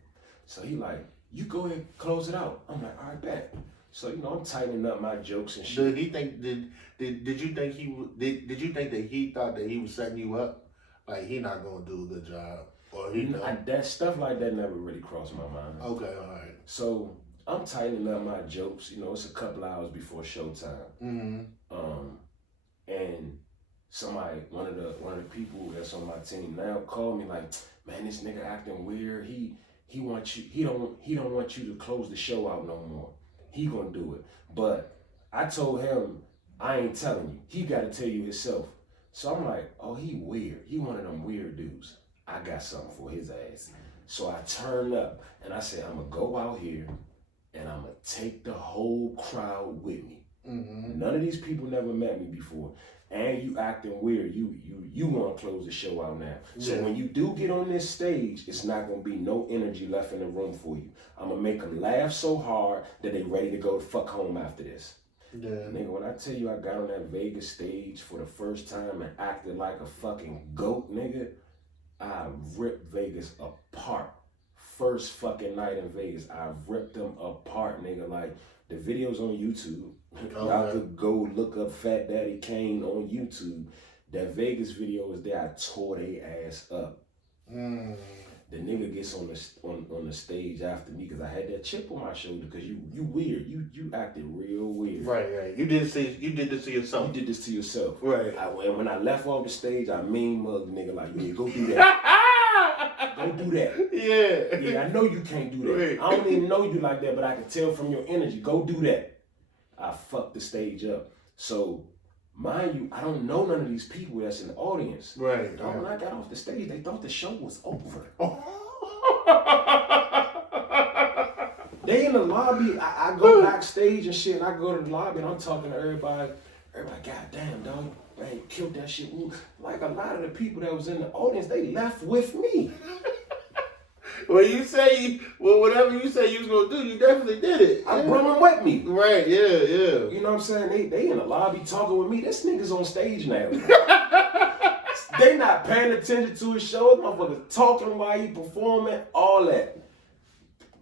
So he like, you go ahead, close it out. I'm like, all right, bet. So I'm tightening up my jokes and shit. Did he think? Did you think did you think that he thought that he was setting you up? Like he not gonna do a good job, or he that stuff like that never really crossed my mind. Okay, all right. So I'm tightening up my jokes. It's a couple hours before showtime. Mm-hmm. And somebody, one of the people that's on my team now called me like, man, this nigga acting weird. He wants you. He don't want you to close the show out no more. He gonna do it. But I told him, I ain't telling you. He got to tell you himself. So I'm like, oh, he weird. He one of them weird dudes. I got something for his ass. So I turned up and I said, I'm gonna go out here and I'm gonna take the whole crowd with me. Mm-hmm. None of these people never met me before. And you acting weird. You want to close the show out now. So when you do get on this stage, it's not going to be no energy left in the room for you. I'm going to make them laugh so hard that they ready to go fuck home after this. Yeah. Nigga, when I tell you I got on that Vegas stage for the first time and acted like a fucking goat, nigga, I ripped Vegas apart. First fucking night in Vegas, I ripped them apart, nigga. Like, the video's on YouTube. Y'all could go look up Fat Daddy Kane on YouTube. That Vegas video is there. I tore their ass up. The nigga gets on the stage after me because I had that chip on my shoulder because you weird. You acted real weird. Right. You did this to yourself. You did this to yourself. Right. And when I left off the stage, I mean mugged the nigga like, yeah, go do that. Go do that. Yeah. Yeah, I know you can't do that. Right. I don't even know you like that, but I can tell from your energy. Go do that. I fucked the stage up. So, mind you, I don't know none of these people that's in the audience. Right. When I got off the stage, they thought the show was over. They in the lobby. I go backstage and shit, and I go to the lobby and I'm talking to everybody. Everybody, God damn, dog, man, killed that shit. Like a lot of the people that was in the audience, they left with me. Whatever you say you was gonna do, you definitely did it. I brought them with me. Right, yeah. You know what I'm saying? They in the lobby talking with me. This nigga's on stage now. They not paying attention to his show. Motherfuckers talking while he performing, all that.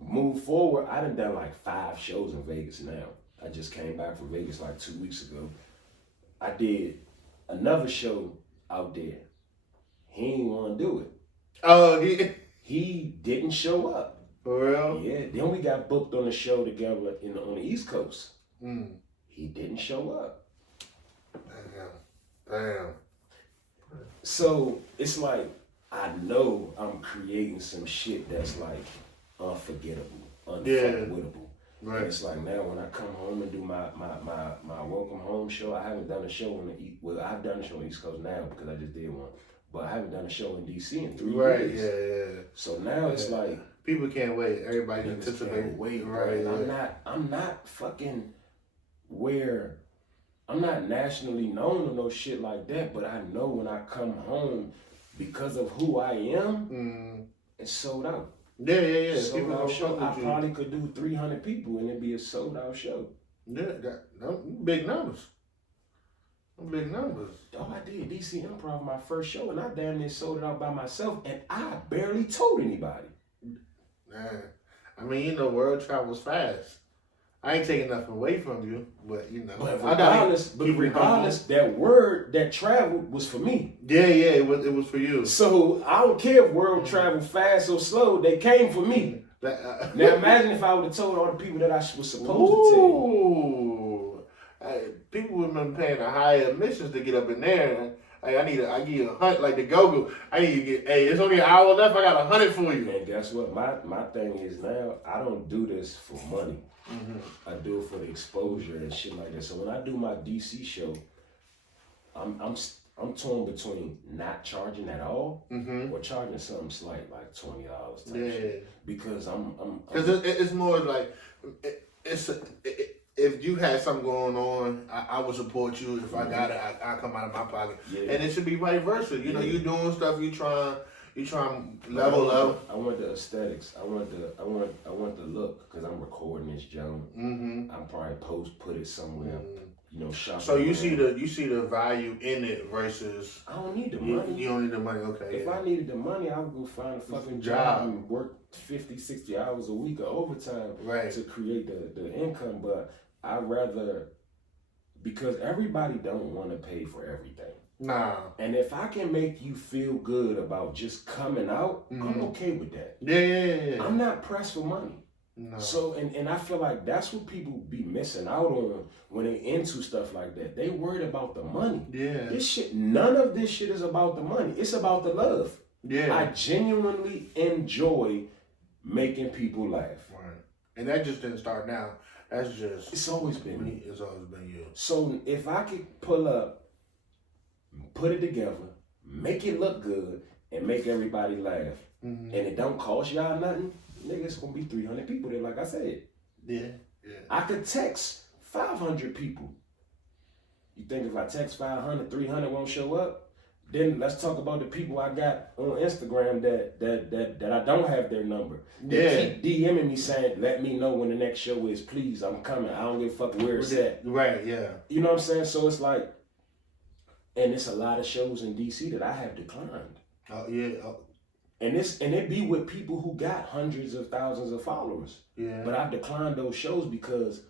Move forward, I done like 5 shows in Vegas now. I just came back from Vegas like 2 weeks ago. I did another show out there. He ain't want to do it. Oh, He didn't show up. For real? Yeah. Then we got booked on the show together on the East Coast. He didn't show up. Damn. So it's like I know I'm creating some shit that's like unforgettable, unforgettable. Right. And it's like now when I come home and do my welcome home show, I haven't done a show I've done a show on the East Coast now because I just did one. But I haven't done a show in DC in 3 years. Right, yeah. So now it's like people can't wait. Everybody anticipating. Can't wait, right? I'm not fucking where I'm not nationally known or no shit like that. But I know when I come home, because of who I am, it's sold out. Yeah. Sold out show. I probably could do 300 people and it'd be a sold out show. Yeah, big numbers. Big numbers. Oh, I did DC Improv my first show, and I damn near sold it out by myself, and I barely told anybody. Man, I mean, world travels fast. I ain't taking nothing away from you, but But regardless, that word that traveled was for me. Yeah, it was for you. So I don't care if world traveled fast or slow; they came for me. Now imagine if I would have told all the people that I was supposed to tell. People would have been paying a high admissions to get up in there. I give you 100, like the go-go. I need to get, it's only an hour left, I got 100 for you. And guess what? My thing is now, I don't do this for money. I do it for the exposure and shit like that. So when I do my DC show, I'm torn between not charging at all or charging something slight, like $20 type shit. Because because it's more like, if you had something going on, I would support you. If I got it, I come out of my pocket. Yeah. And it should be vice versa. You know, you doing stuff, you trying level up. I want the aesthetics. I want the look because I'm recording this Joan. I'm probably put it somewhere. You know, shop. So you see the value in it versus. I don't need the money. You don't need the money, okay. If I needed the money, I would go find a fucking job and work 50, 60 hours a week of overtime to create the income. But I'd rather, because everybody don't want to pay for everything. Nah. And if I can make you feel good about just coming out, I'm okay with that. Yeah. I'm not pressed for money. No. So, and I feel like that's what people be missing out on when they into stuff like that. They worried about the money. Yeah. None of this shit is about the money. It's about the love. Yeah. I genuinely enjoy making people laugh. Right. And that just didn't start now. That's just... It's always been me. It's always been you. So if I could pull up, put it together, make it look good, and make everybody laugh, and it don't cost y'all nothing, nigga, it's gonna be 300 people there, like I said. Yeah. I could text 500 people. You think if I text 500, 300 won't show up? Then let's talk about the people I got on Instagram that I don't have their number. They keep DMing me saying, let me know when the next show is, please, I'm coming. I don't give a fuck where it's at. Right, yeah. You know what I'm saying? So it's like, and it's a lot of shows in DC that I have declined. Oh, yeah. And it be with people who got hundreds of thousands of followers. Yeah. But I've declined those shows because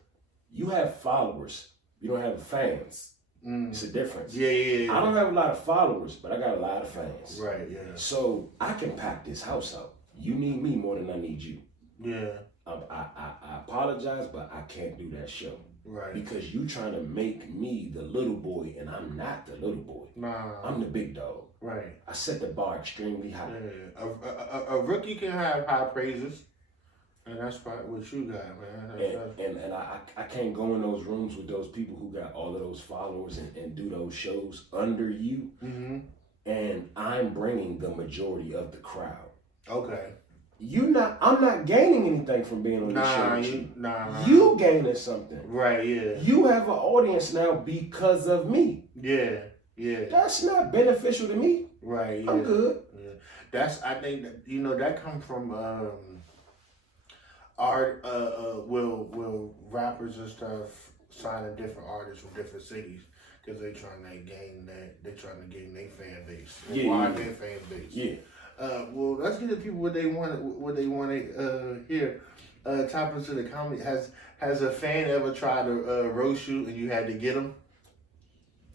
you have followers. You don't have fans. It's a difference. Yeah. I don't have a lot of followers, but I got a lot of fans. Right, yeah. So I can pack this house up. You need me more than I need you. Yeah. I apologize, but I can't do that show. Right. Because you trying to make me the little boy, and I'm not the little boy. Nah. I'm the big dog. Right. I set the bar extremely high. Yeah. A rookie can have high praises. And that's what you got, man. And I can't go in those rooms with those people who got all of those followers and do those shows under you. And I'm bringing the majority of the crowd. Okay. I'm not gaining anything from being on this show with you. Nah. You gaining something. Right, yeah. You have an audience now because of me. Yeah. That's not beneficial to me. Right, yeah. I'm good. Yeah. I think that comes from art, will rappers and stuff signing different artists from different cities because they're trying to gain their fan base. Widen their fan base. Yeah. Well, let's get the people what they want to hear. Topics of the comedy. Has a fan ever tried to roast you and you had to get them?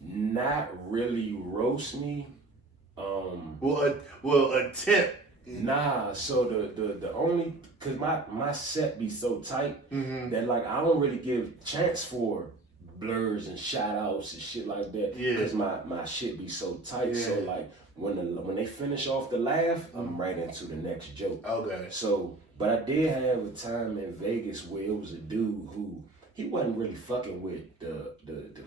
Not really roast me. Well, attempt. Nah, so the only, cause my set be so tight that like I don't really give chance for blurs and shout outs and shit like that. Yeah. Cause my shit be so tight. Yeah. So like when they finish off the laugh, I'm right into the next joke. Okay. So, but I did have a time in Vegas where it was a dude who he wasn't really fucking with the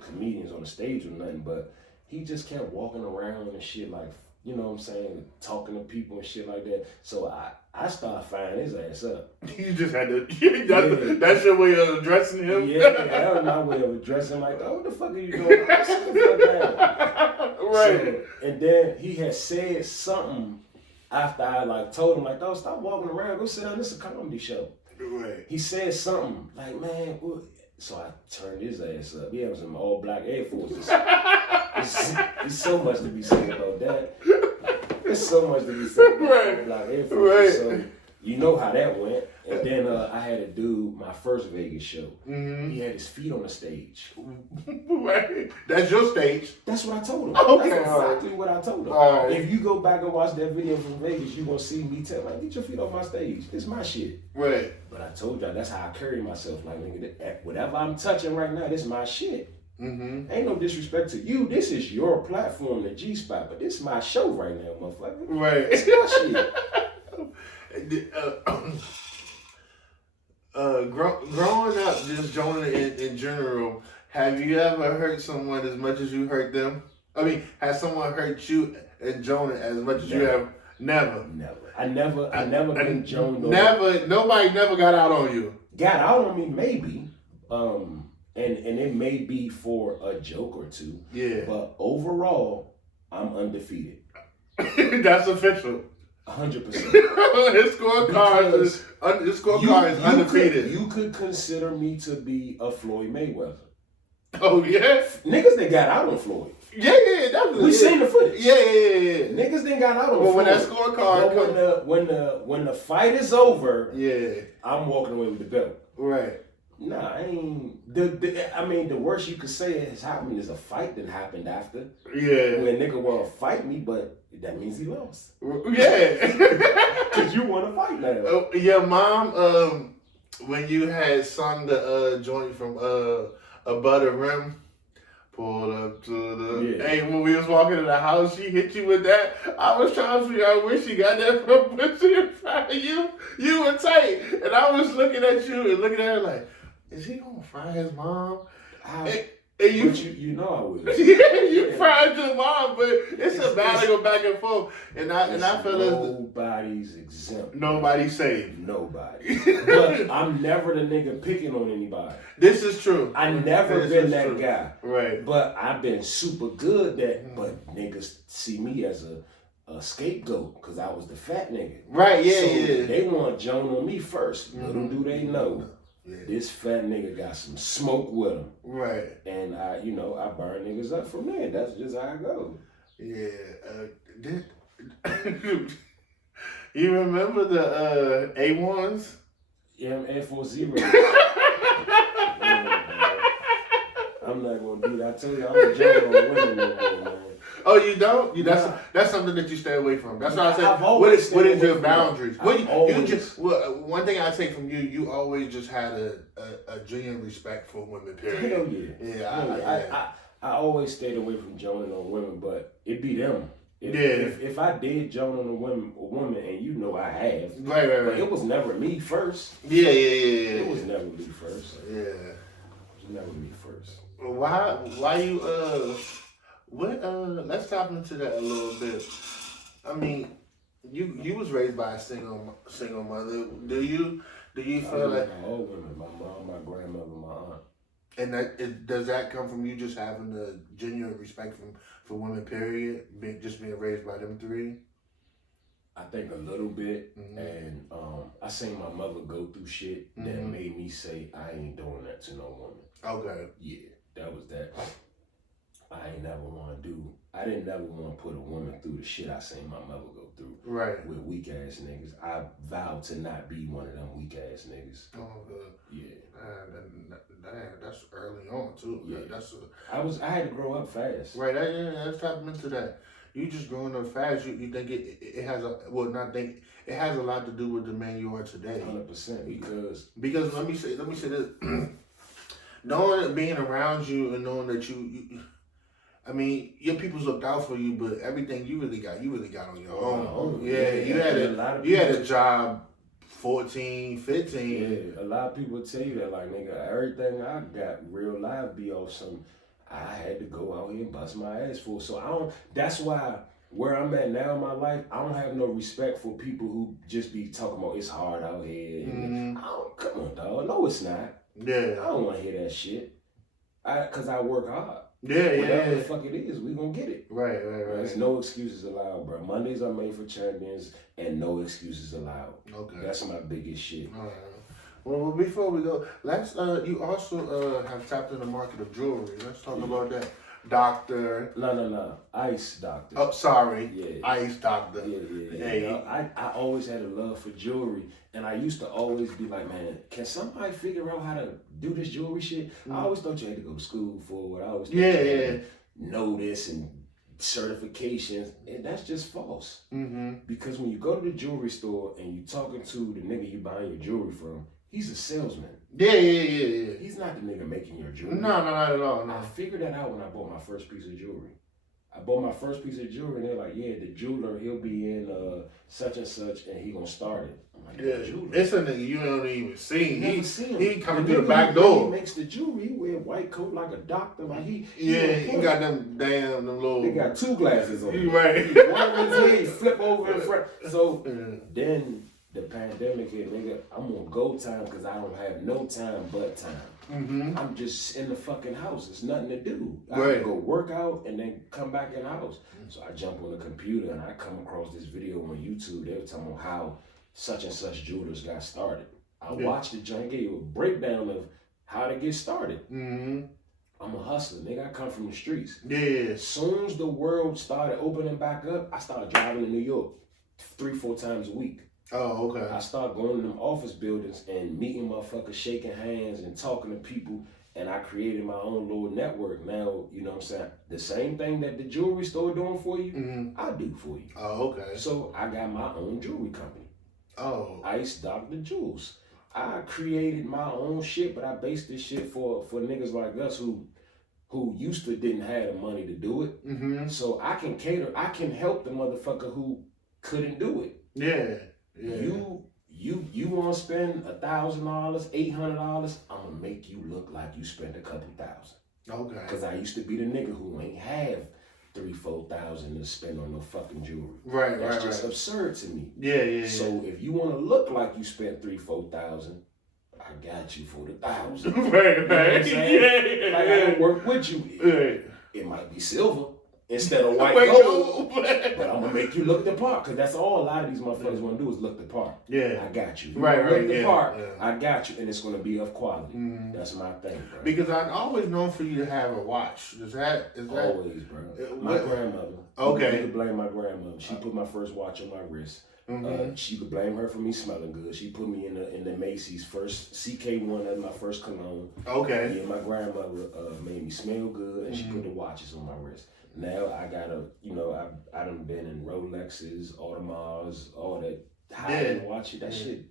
comedians on the stage or nothing, but he just kept walking around and shit like, you know what I'm saying, talking to people and shit like that. So I started firing his ass up. You just had to, that's your way of addressing him? Yeah, that was my way of addressing him. Like, oh, what the fuck are you doing? Sit the fuck down. Right. So, and then he had said something after I like told him, like, oh, stop walking around, go sit down, this is a comedy show. Right. He said something, like, man, so I turned his ass up. He had some all black Air Forces. There's so much to be said about that. There's so much to be said about black Air Forces. Right. So you know how that went. And then I had to do my first Vegas show. He had his feet on the stage. Right. That's your stage. That's what I told him. Okay, that's exactly what I told him. Right. If you go back and watch that video from Vegas, you gonna see me tell like, get your feet off my stage. This is my shit. Right. But I told y'all that's how I carry myself. Like, nigga, whatever I'm touching right now, this is my shit. Ain't no disrespect to you. This is your platform, the G-Spot, but this is my show right now, motherfucker. Right. It's my shit. Growing up, just joining in general, have you ever hurt someone as much as you hurt them? I mean, has someone hurt you and Jonah as much as you have? Never. I never been Joan. Never. Nobody never got out on you. Got out on me, maybe. And it may be for a joke or two. Yeah. But overall, I'm undefeated. That's official. 100%. His scorecard is undefeated. You could consider me to be a Floyd Mayweather. Oh yeah. Niggas that got out on Floyd. Yeah, definitely. We seen the footage. Yeah. Niggas didn't got out on Floyd. But when that scorecard comes, when the fight is over, yeah, I'm walking away with the belt. Right. Nah, I ain't. The worst you could say has happened is a fight that happened after. Yeah. When a nigga want to fight me, but that means he lost. Yeah. Cause you want to fight now. Your mom, when you had sung the joint from Above the Rim, pulled up to the. Hey, when we was walking in the house, she hit you with that. I was trying to figure out where she got that from. But she in front of you. You were tight, and I was looking at you and looking at her like, is he gonna fry his mom? And you know I would. Yeah, you fried your mom, but it's a battle go back and forth, and I feel nobody's exempt. Nobody's saved. Nobody. But I'm never the nigga picking on anybody. This is true. I never been that guy. Right. But I've been super good that. But niggas see me as a scapegoat because I was the fat nigga. Right. Yeah. So yeah. They want Joan on me first. Little do they know. Yeah. This fat nigga got some smoke with him. Right. And I burn niggas up from there. That's just how I go. Yeah. You remember the A1s? Yeah, I'm A40. I'm not gonna do that. I tell you, I'm a general women no more, man. Oh, you don't? That's something that you stay away from. That's what I say. What is your boundaries? One thing I take from you, you always just had a genuine respect for women. Period. Hell yeah. I always stayed away from joning on women, but it be them. If I did join on a woman, and you know I have, right. It was never me first. Yeah. It was never me first. Yeah. It was never me first. Why you let's tap into that a little bit. I mean, you was raised by a single mother. Do you feel like all women, my mom, my grandmother, my aunt. And does that come from you just having a genuine respect for women, period? Just being raised by them three? I think a little bit, and I seen my mother go through shit that made me say I ain't doing that to no woman. Okay. Yeah, that was that. I didn't never want to put a woman through the shit I seen my mother go through. Right. With weak ass niggas. I vowed to not be one of them weak ass niggas. Oh, good. Yeah. That's early on too. Yeah. I had to grow up fast. Right. Let's tap into that. You just growing up fast. You think it has it has a lot to do with the man you are today. 100% because let me say this. Knowing being around you and knowing that you I mean, your people's looked out for you, but everything you really got on your own. Yeah, you had a job 14, 15. Yeah, a lot of people tell you that, like, nigga, everything I got real life be off some, I had to go out here and bust my ass for. So that's why where I'm at now in my life, I don't have no respect for people who just be talking about it's hard out here. And come on, dog. No, it's not. Yeah. I don't want to hear that shit. Cause I work hard. Whatever the fuck it is, we gonna get it. Right. There's no excuses allowed, bro. Mondays are made for champions, and no excuses allowed. Okay. That's my biggest shit. All right. Well, before we go, let's. You also have tapped in the market of jewelry. Let's talk about that. Doctor. No. Ice Doctor. Oh, sorry. Yeah. Ice Doctor. Yeah. Hey. I always had a love for jewelry, and I used to always be like, man, can somebody figure out how to do this jewelry shit? I always thought you had to go to school for it. I always thought you had to know this and certifications, and that's just false. Because when you go to the jewelry store and you talking to the nigga you buying your jewelry from, he's a salesman. Yeah. He's not the nigga making your jewelry. No, not at all. No. I figured that out when I bought my first piece of jewelry. I bought my first piece of jewelry, and they're like, yeah, the jeweler, he'll be in such and such, and he gonna start it. Yeah, it's a nigga you don't even see. He coming through the back He door. makes the jewelry. He wear a white coat like a doctor. Like he got them little. They got two glasses on. Right. One in his head, he flip over in front. So then the pandemic hit, nigga. I'm on go time because I don't have no time but time. Mm-hmm. I'm just in the fucking house. There's nothing to do. I Right. can go work out and then come back in the house. So I jump on the computer and I come across this video on YouTube. They were talking about how such and such jewelers got started. I watched the joint, gave you a breakdown of how to get started. Mm-hmm. I'm a hustler, nigga. I come from the streets. Yeah. As soon as the world started opening back up, I started driving to New York 3-4 times a week. Oh, okay. I started going to them office buildings and meeting motherfuckers, shaking hands and talking to people. And I created my own little network. Now, you know what I'm saying? The same thing that the jewelry store doing for you, I do for you. Oh, okay. So I got my own jewelry company. Oh. Ice Dr. Jewels. I created my own shit, but I based this shit for niggas like us who used to didn't have the money to do it. Mm-hmm. So I can cater, I can help the motherfucker who couldn't do it. Yeah. Yeah. You want to spend $1,000, $800? I'm gonna make you look like you spent a couple thousand. Okay. Cause I used to be the nigga who ain't have $3,000-$4,000 to spend on no fucking jewelry. Right. That's just absurd to me. Yeah. So if you want to look like you spent $3,000-$4,000, I got you for the $1,000. Right. You know what I'm saying? Like I don't work with you. It might be silver instead of white gold, but I'm gonna make you look the part, cause that's all a lot of these motherfuckers want to do is look the part. Yeah, I got you. Right. Look the part. Yeah. I got you, and it's gonna be of quality. That's my thing, bro. Because I've always known for you to have a watch. Is that always, bro? My grandmother. Okay. You could blame my grandmother. She put my first watch on my wrist. She could blame her for me smelling good. She put me in the Macy's first CK1 as my first cologne. Okay. Me and my grandmother made me smell good, and she put the watches on my wrist. Now I gotta, I done been in Rolexes, Audemars, all that high-end watch. That shit,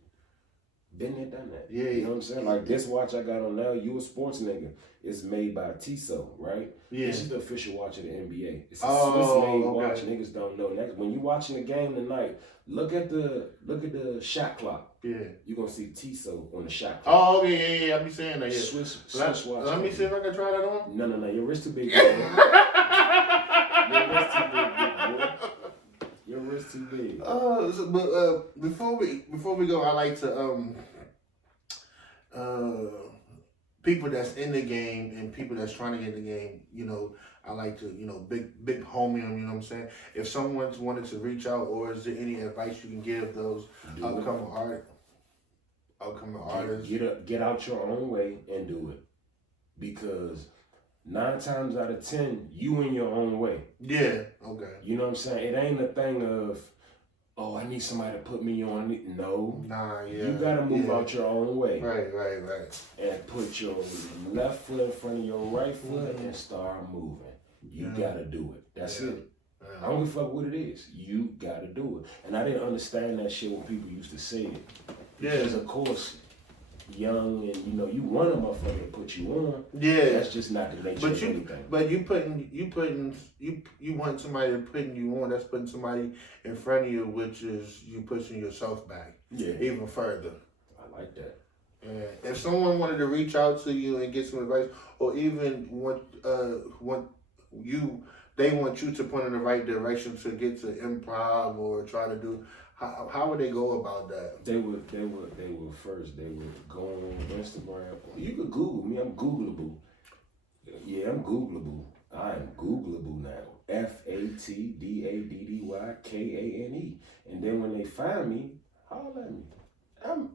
been there, done that. Yeah. You know what I'm saying? Like this watch I got on now, you a sports nigga. It's made by Tissot, right? Yeah. This is the official watch of the NBA. It's a Swiss-made watch. Niggas don't know. Next, when you watching the game tonight, look at the shot clock. Yeah. You're gonna see Tissot on the shot clock. Oh, yeah. I be saying that. Yeah. Swiss watch. Let me see if I can try that on. No. Your wrist too big. Your wrist too big. But before we go, I like to people that's in the game and people that's trying to get in the game, I like to, big homie them, you know what I'm saying? If someone's wanted to reach out, or is there any advice you can give those upcoming artists? Get out your own way and do it. Because 9 times out of 10, you in your own way. Yeah, okay. You know what I'm saying? It ain't a thing of, I need somebody to put me on it. No. Nah, yeah. You gotta move out your own way. Right. And put your left foot in front of your right foot and start moving. You gotta do it. That's it. I don't give a fuck what it is. You gotta do it. And I didn't understand that shit when people used to say it. Because of course, young and you want a motherfucker to put you on. Yeah. That's just not the nature of anything. But you want somebody putting you on, that's putting somebody in front of you, which is you pushing yourself back. Yeah. Even further. I like that. If someone wanted to reach out to you and get some advice, or even they want you to point in the right direction to get to improv or try to do, how would they go about that? They would first go on Instagram. You could Google me. I'm Googleable. Yeah, I'm Googleable. I am Googleable now. FATDADDYKANE. And then when they find me, holler at me. I'm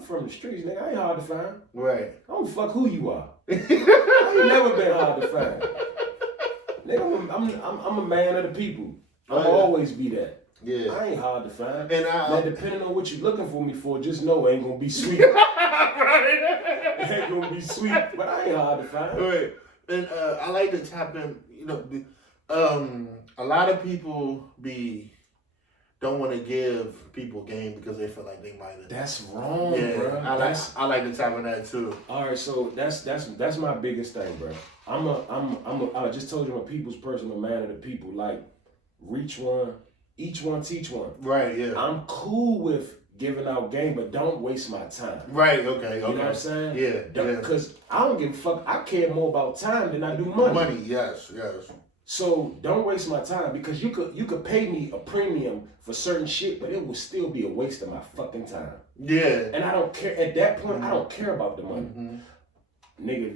from the streets, nigga. I ain't hard to find. Right. I don't fuck who you are. I ain't never been hard to find. Nigga, I'm a man of the people. I'll always be that. Yeah. I ain't hard to find. And now, depending on what you're looking for me for, just know it ain't gonna be sweet. Right. It ain't gonna be sweet, but I ain't hard to find. Right. And I like to tap in, a lot of people don't want to give people game because they feel like they might have. That's wrong, bro. I like to tap on that too. All right, so that's my biggest thing, bro. I just told you I'm a people's person, a man of the people. Like, reach one, each one, teach one. Right, yeah. I'm cool with giving out game, but don't waste my time. Right, okay. You know what I'm saying? Yeah. Because I don't give a fuck. I care more about time than I do money. Money, yes. So don't waste my time, because you could pay me a premium for certain shit, but it would still be a waste of my fucking time. Yeah. And I don't care at that point. I don't care about the money. Mm-hmm. Nigga,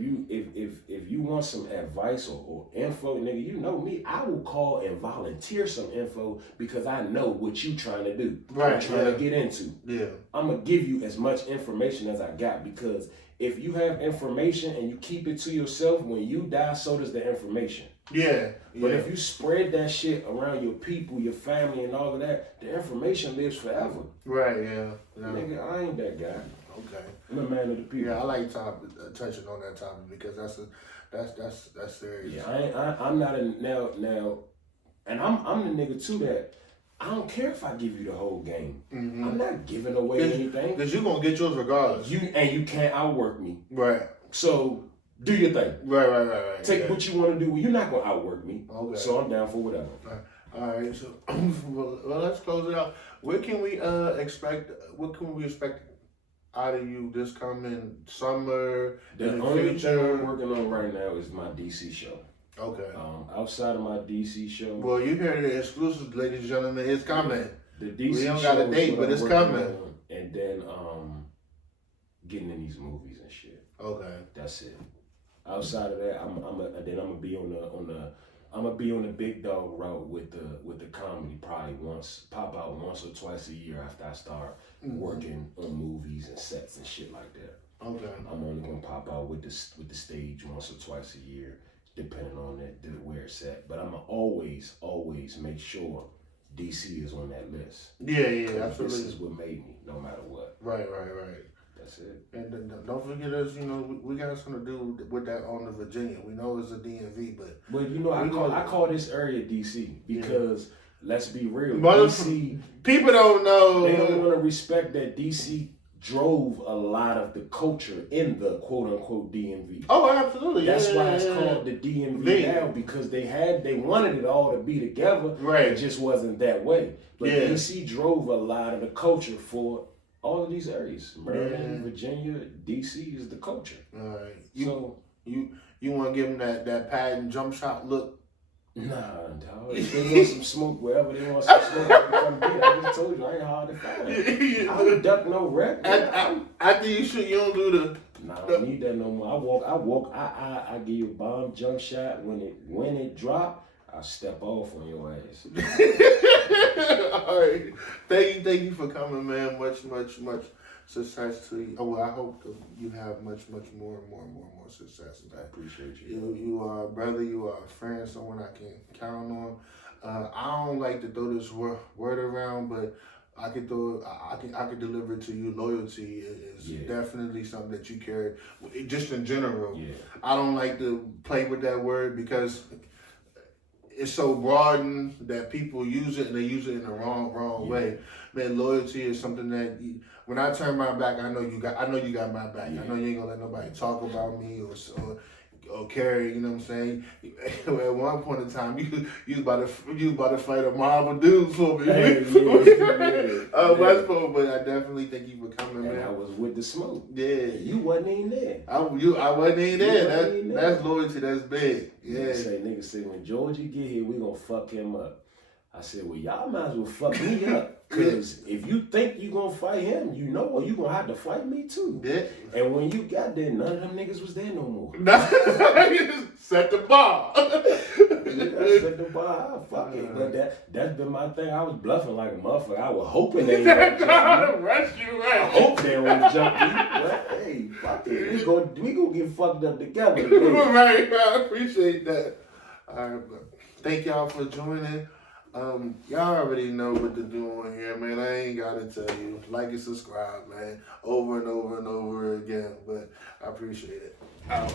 if you want some advice or info, nigga, you know me. I will call and volunteer some info because I know what you trying to do. Right. I'm trying to get into. Yeah. I'm gonna give you as much information as I got, because if you have information and you keep it to yourself, when you die, so does the information. Yeah. But if you spread that shit around your people, your family, and all of that, the information lives forever. Right. Yeah. Nigga, I ain't that guy. Okay. I'm a man of the people. Yeah, I like touching on that topic because that's serious. Yeah, I'm not a now, and I'm the nigga too that I don't care if I give you the whole game. Mm-hmm. I'm not giving away anything. Because you're gonna get yours regardless. You can't outwork me. Right. So do your thing. Right. Take what you want to do. Well, you're not gonna outwork me. Okay. So I'm down for whatever. All right. So well, let's close it out. What can we expect out of you this coming summer? The only thing I'm working on right now is my DC show. Okay. Outside of my DC show. Well, you heard it exclusive, ladies and gentlemen. It's coming. The DC we don't show got a date, but it's coming. And then getting in these movies and shit. Okay. That's it. Outside of that, I'm gonna be on the big dog route with the comedy. Probably pop out once or twice a year after I start working on movies and sets and shit like that. Okay. I'm only gonna pop out with the stage once or twice a year, depending on where it's at. But I'm gonna always make sure DC is on that list. Yeah, absolutely. This is what made me, no matter what. Right. That's it. And don't forget us, we got something to do with that on the Virginia. We know it's a DMV, but I call this area DC because let's be real, DC people don't know. They don't want to respect that DC drove a lot of the culture in the quote unquote DMV. Oh, absolutely. That's why it's called the DMV now, because they wanted it all to be together. Right. It just wasn't that way. But DC drove a lot of the culture for all of these areas. Maryland, Virginia, DC is the culture. All right. You want to give them that pad and jump shot look? Nah, dog. If they want some smoke, wherever they want some smoke, come get it. I just told you, I ain't hard to find. I don't duck no wreck. After you shoot, you don't do the... Nah, I don't need that no more. I give you a bomb jump shot. When it drop, I step off on your ass. All right. Thank you for coming, man. Much success to you. Oh, well, I hope you have much more success. I appreciate you. You are a brother. You are a friend. Someone I can count on. I don't like to throw this word around, but I could deliver it to you. Loyalty is definitely something that you carry, just in general. Yeah. I don't like to play with that word because it's so broad that people use it and they use it in the wrong way. Man, loyalty is something that when I turn my back, I know you got my back. I know you ain't gonna let nobody talk about me or carry. You know what I'm saying? At one point in time, you was about to fight a mob of dudes for me. Westport, but I definitely thank you for coming, man. I was with the smoke. Yeah, you wasn't even there. I wasn't even there. That's loyalty. That's big. Yeah. Nigga say when Georgie get here, we gonna fuck him up. I said, well, y'all might as well fuck me up. Because if you think you gonna fight him, you gonna have to fight me too. Yeah. And when you got there, none of them niggas was there no more. Set the bar. Set the bar. Fuck it. But that's been my thing. I was bluffing like a motherfucker. I was hoping they would jump me. I hope they would jump me. But hey, fuck it. We gonna get fucked up together. Right. I appreciate that. All right, thank y'all for joining. Y'all already know what to do on here, man. I ain't gotta tell you. Like and subscribe, man. Over and over and over again. But I appreciate it. Out.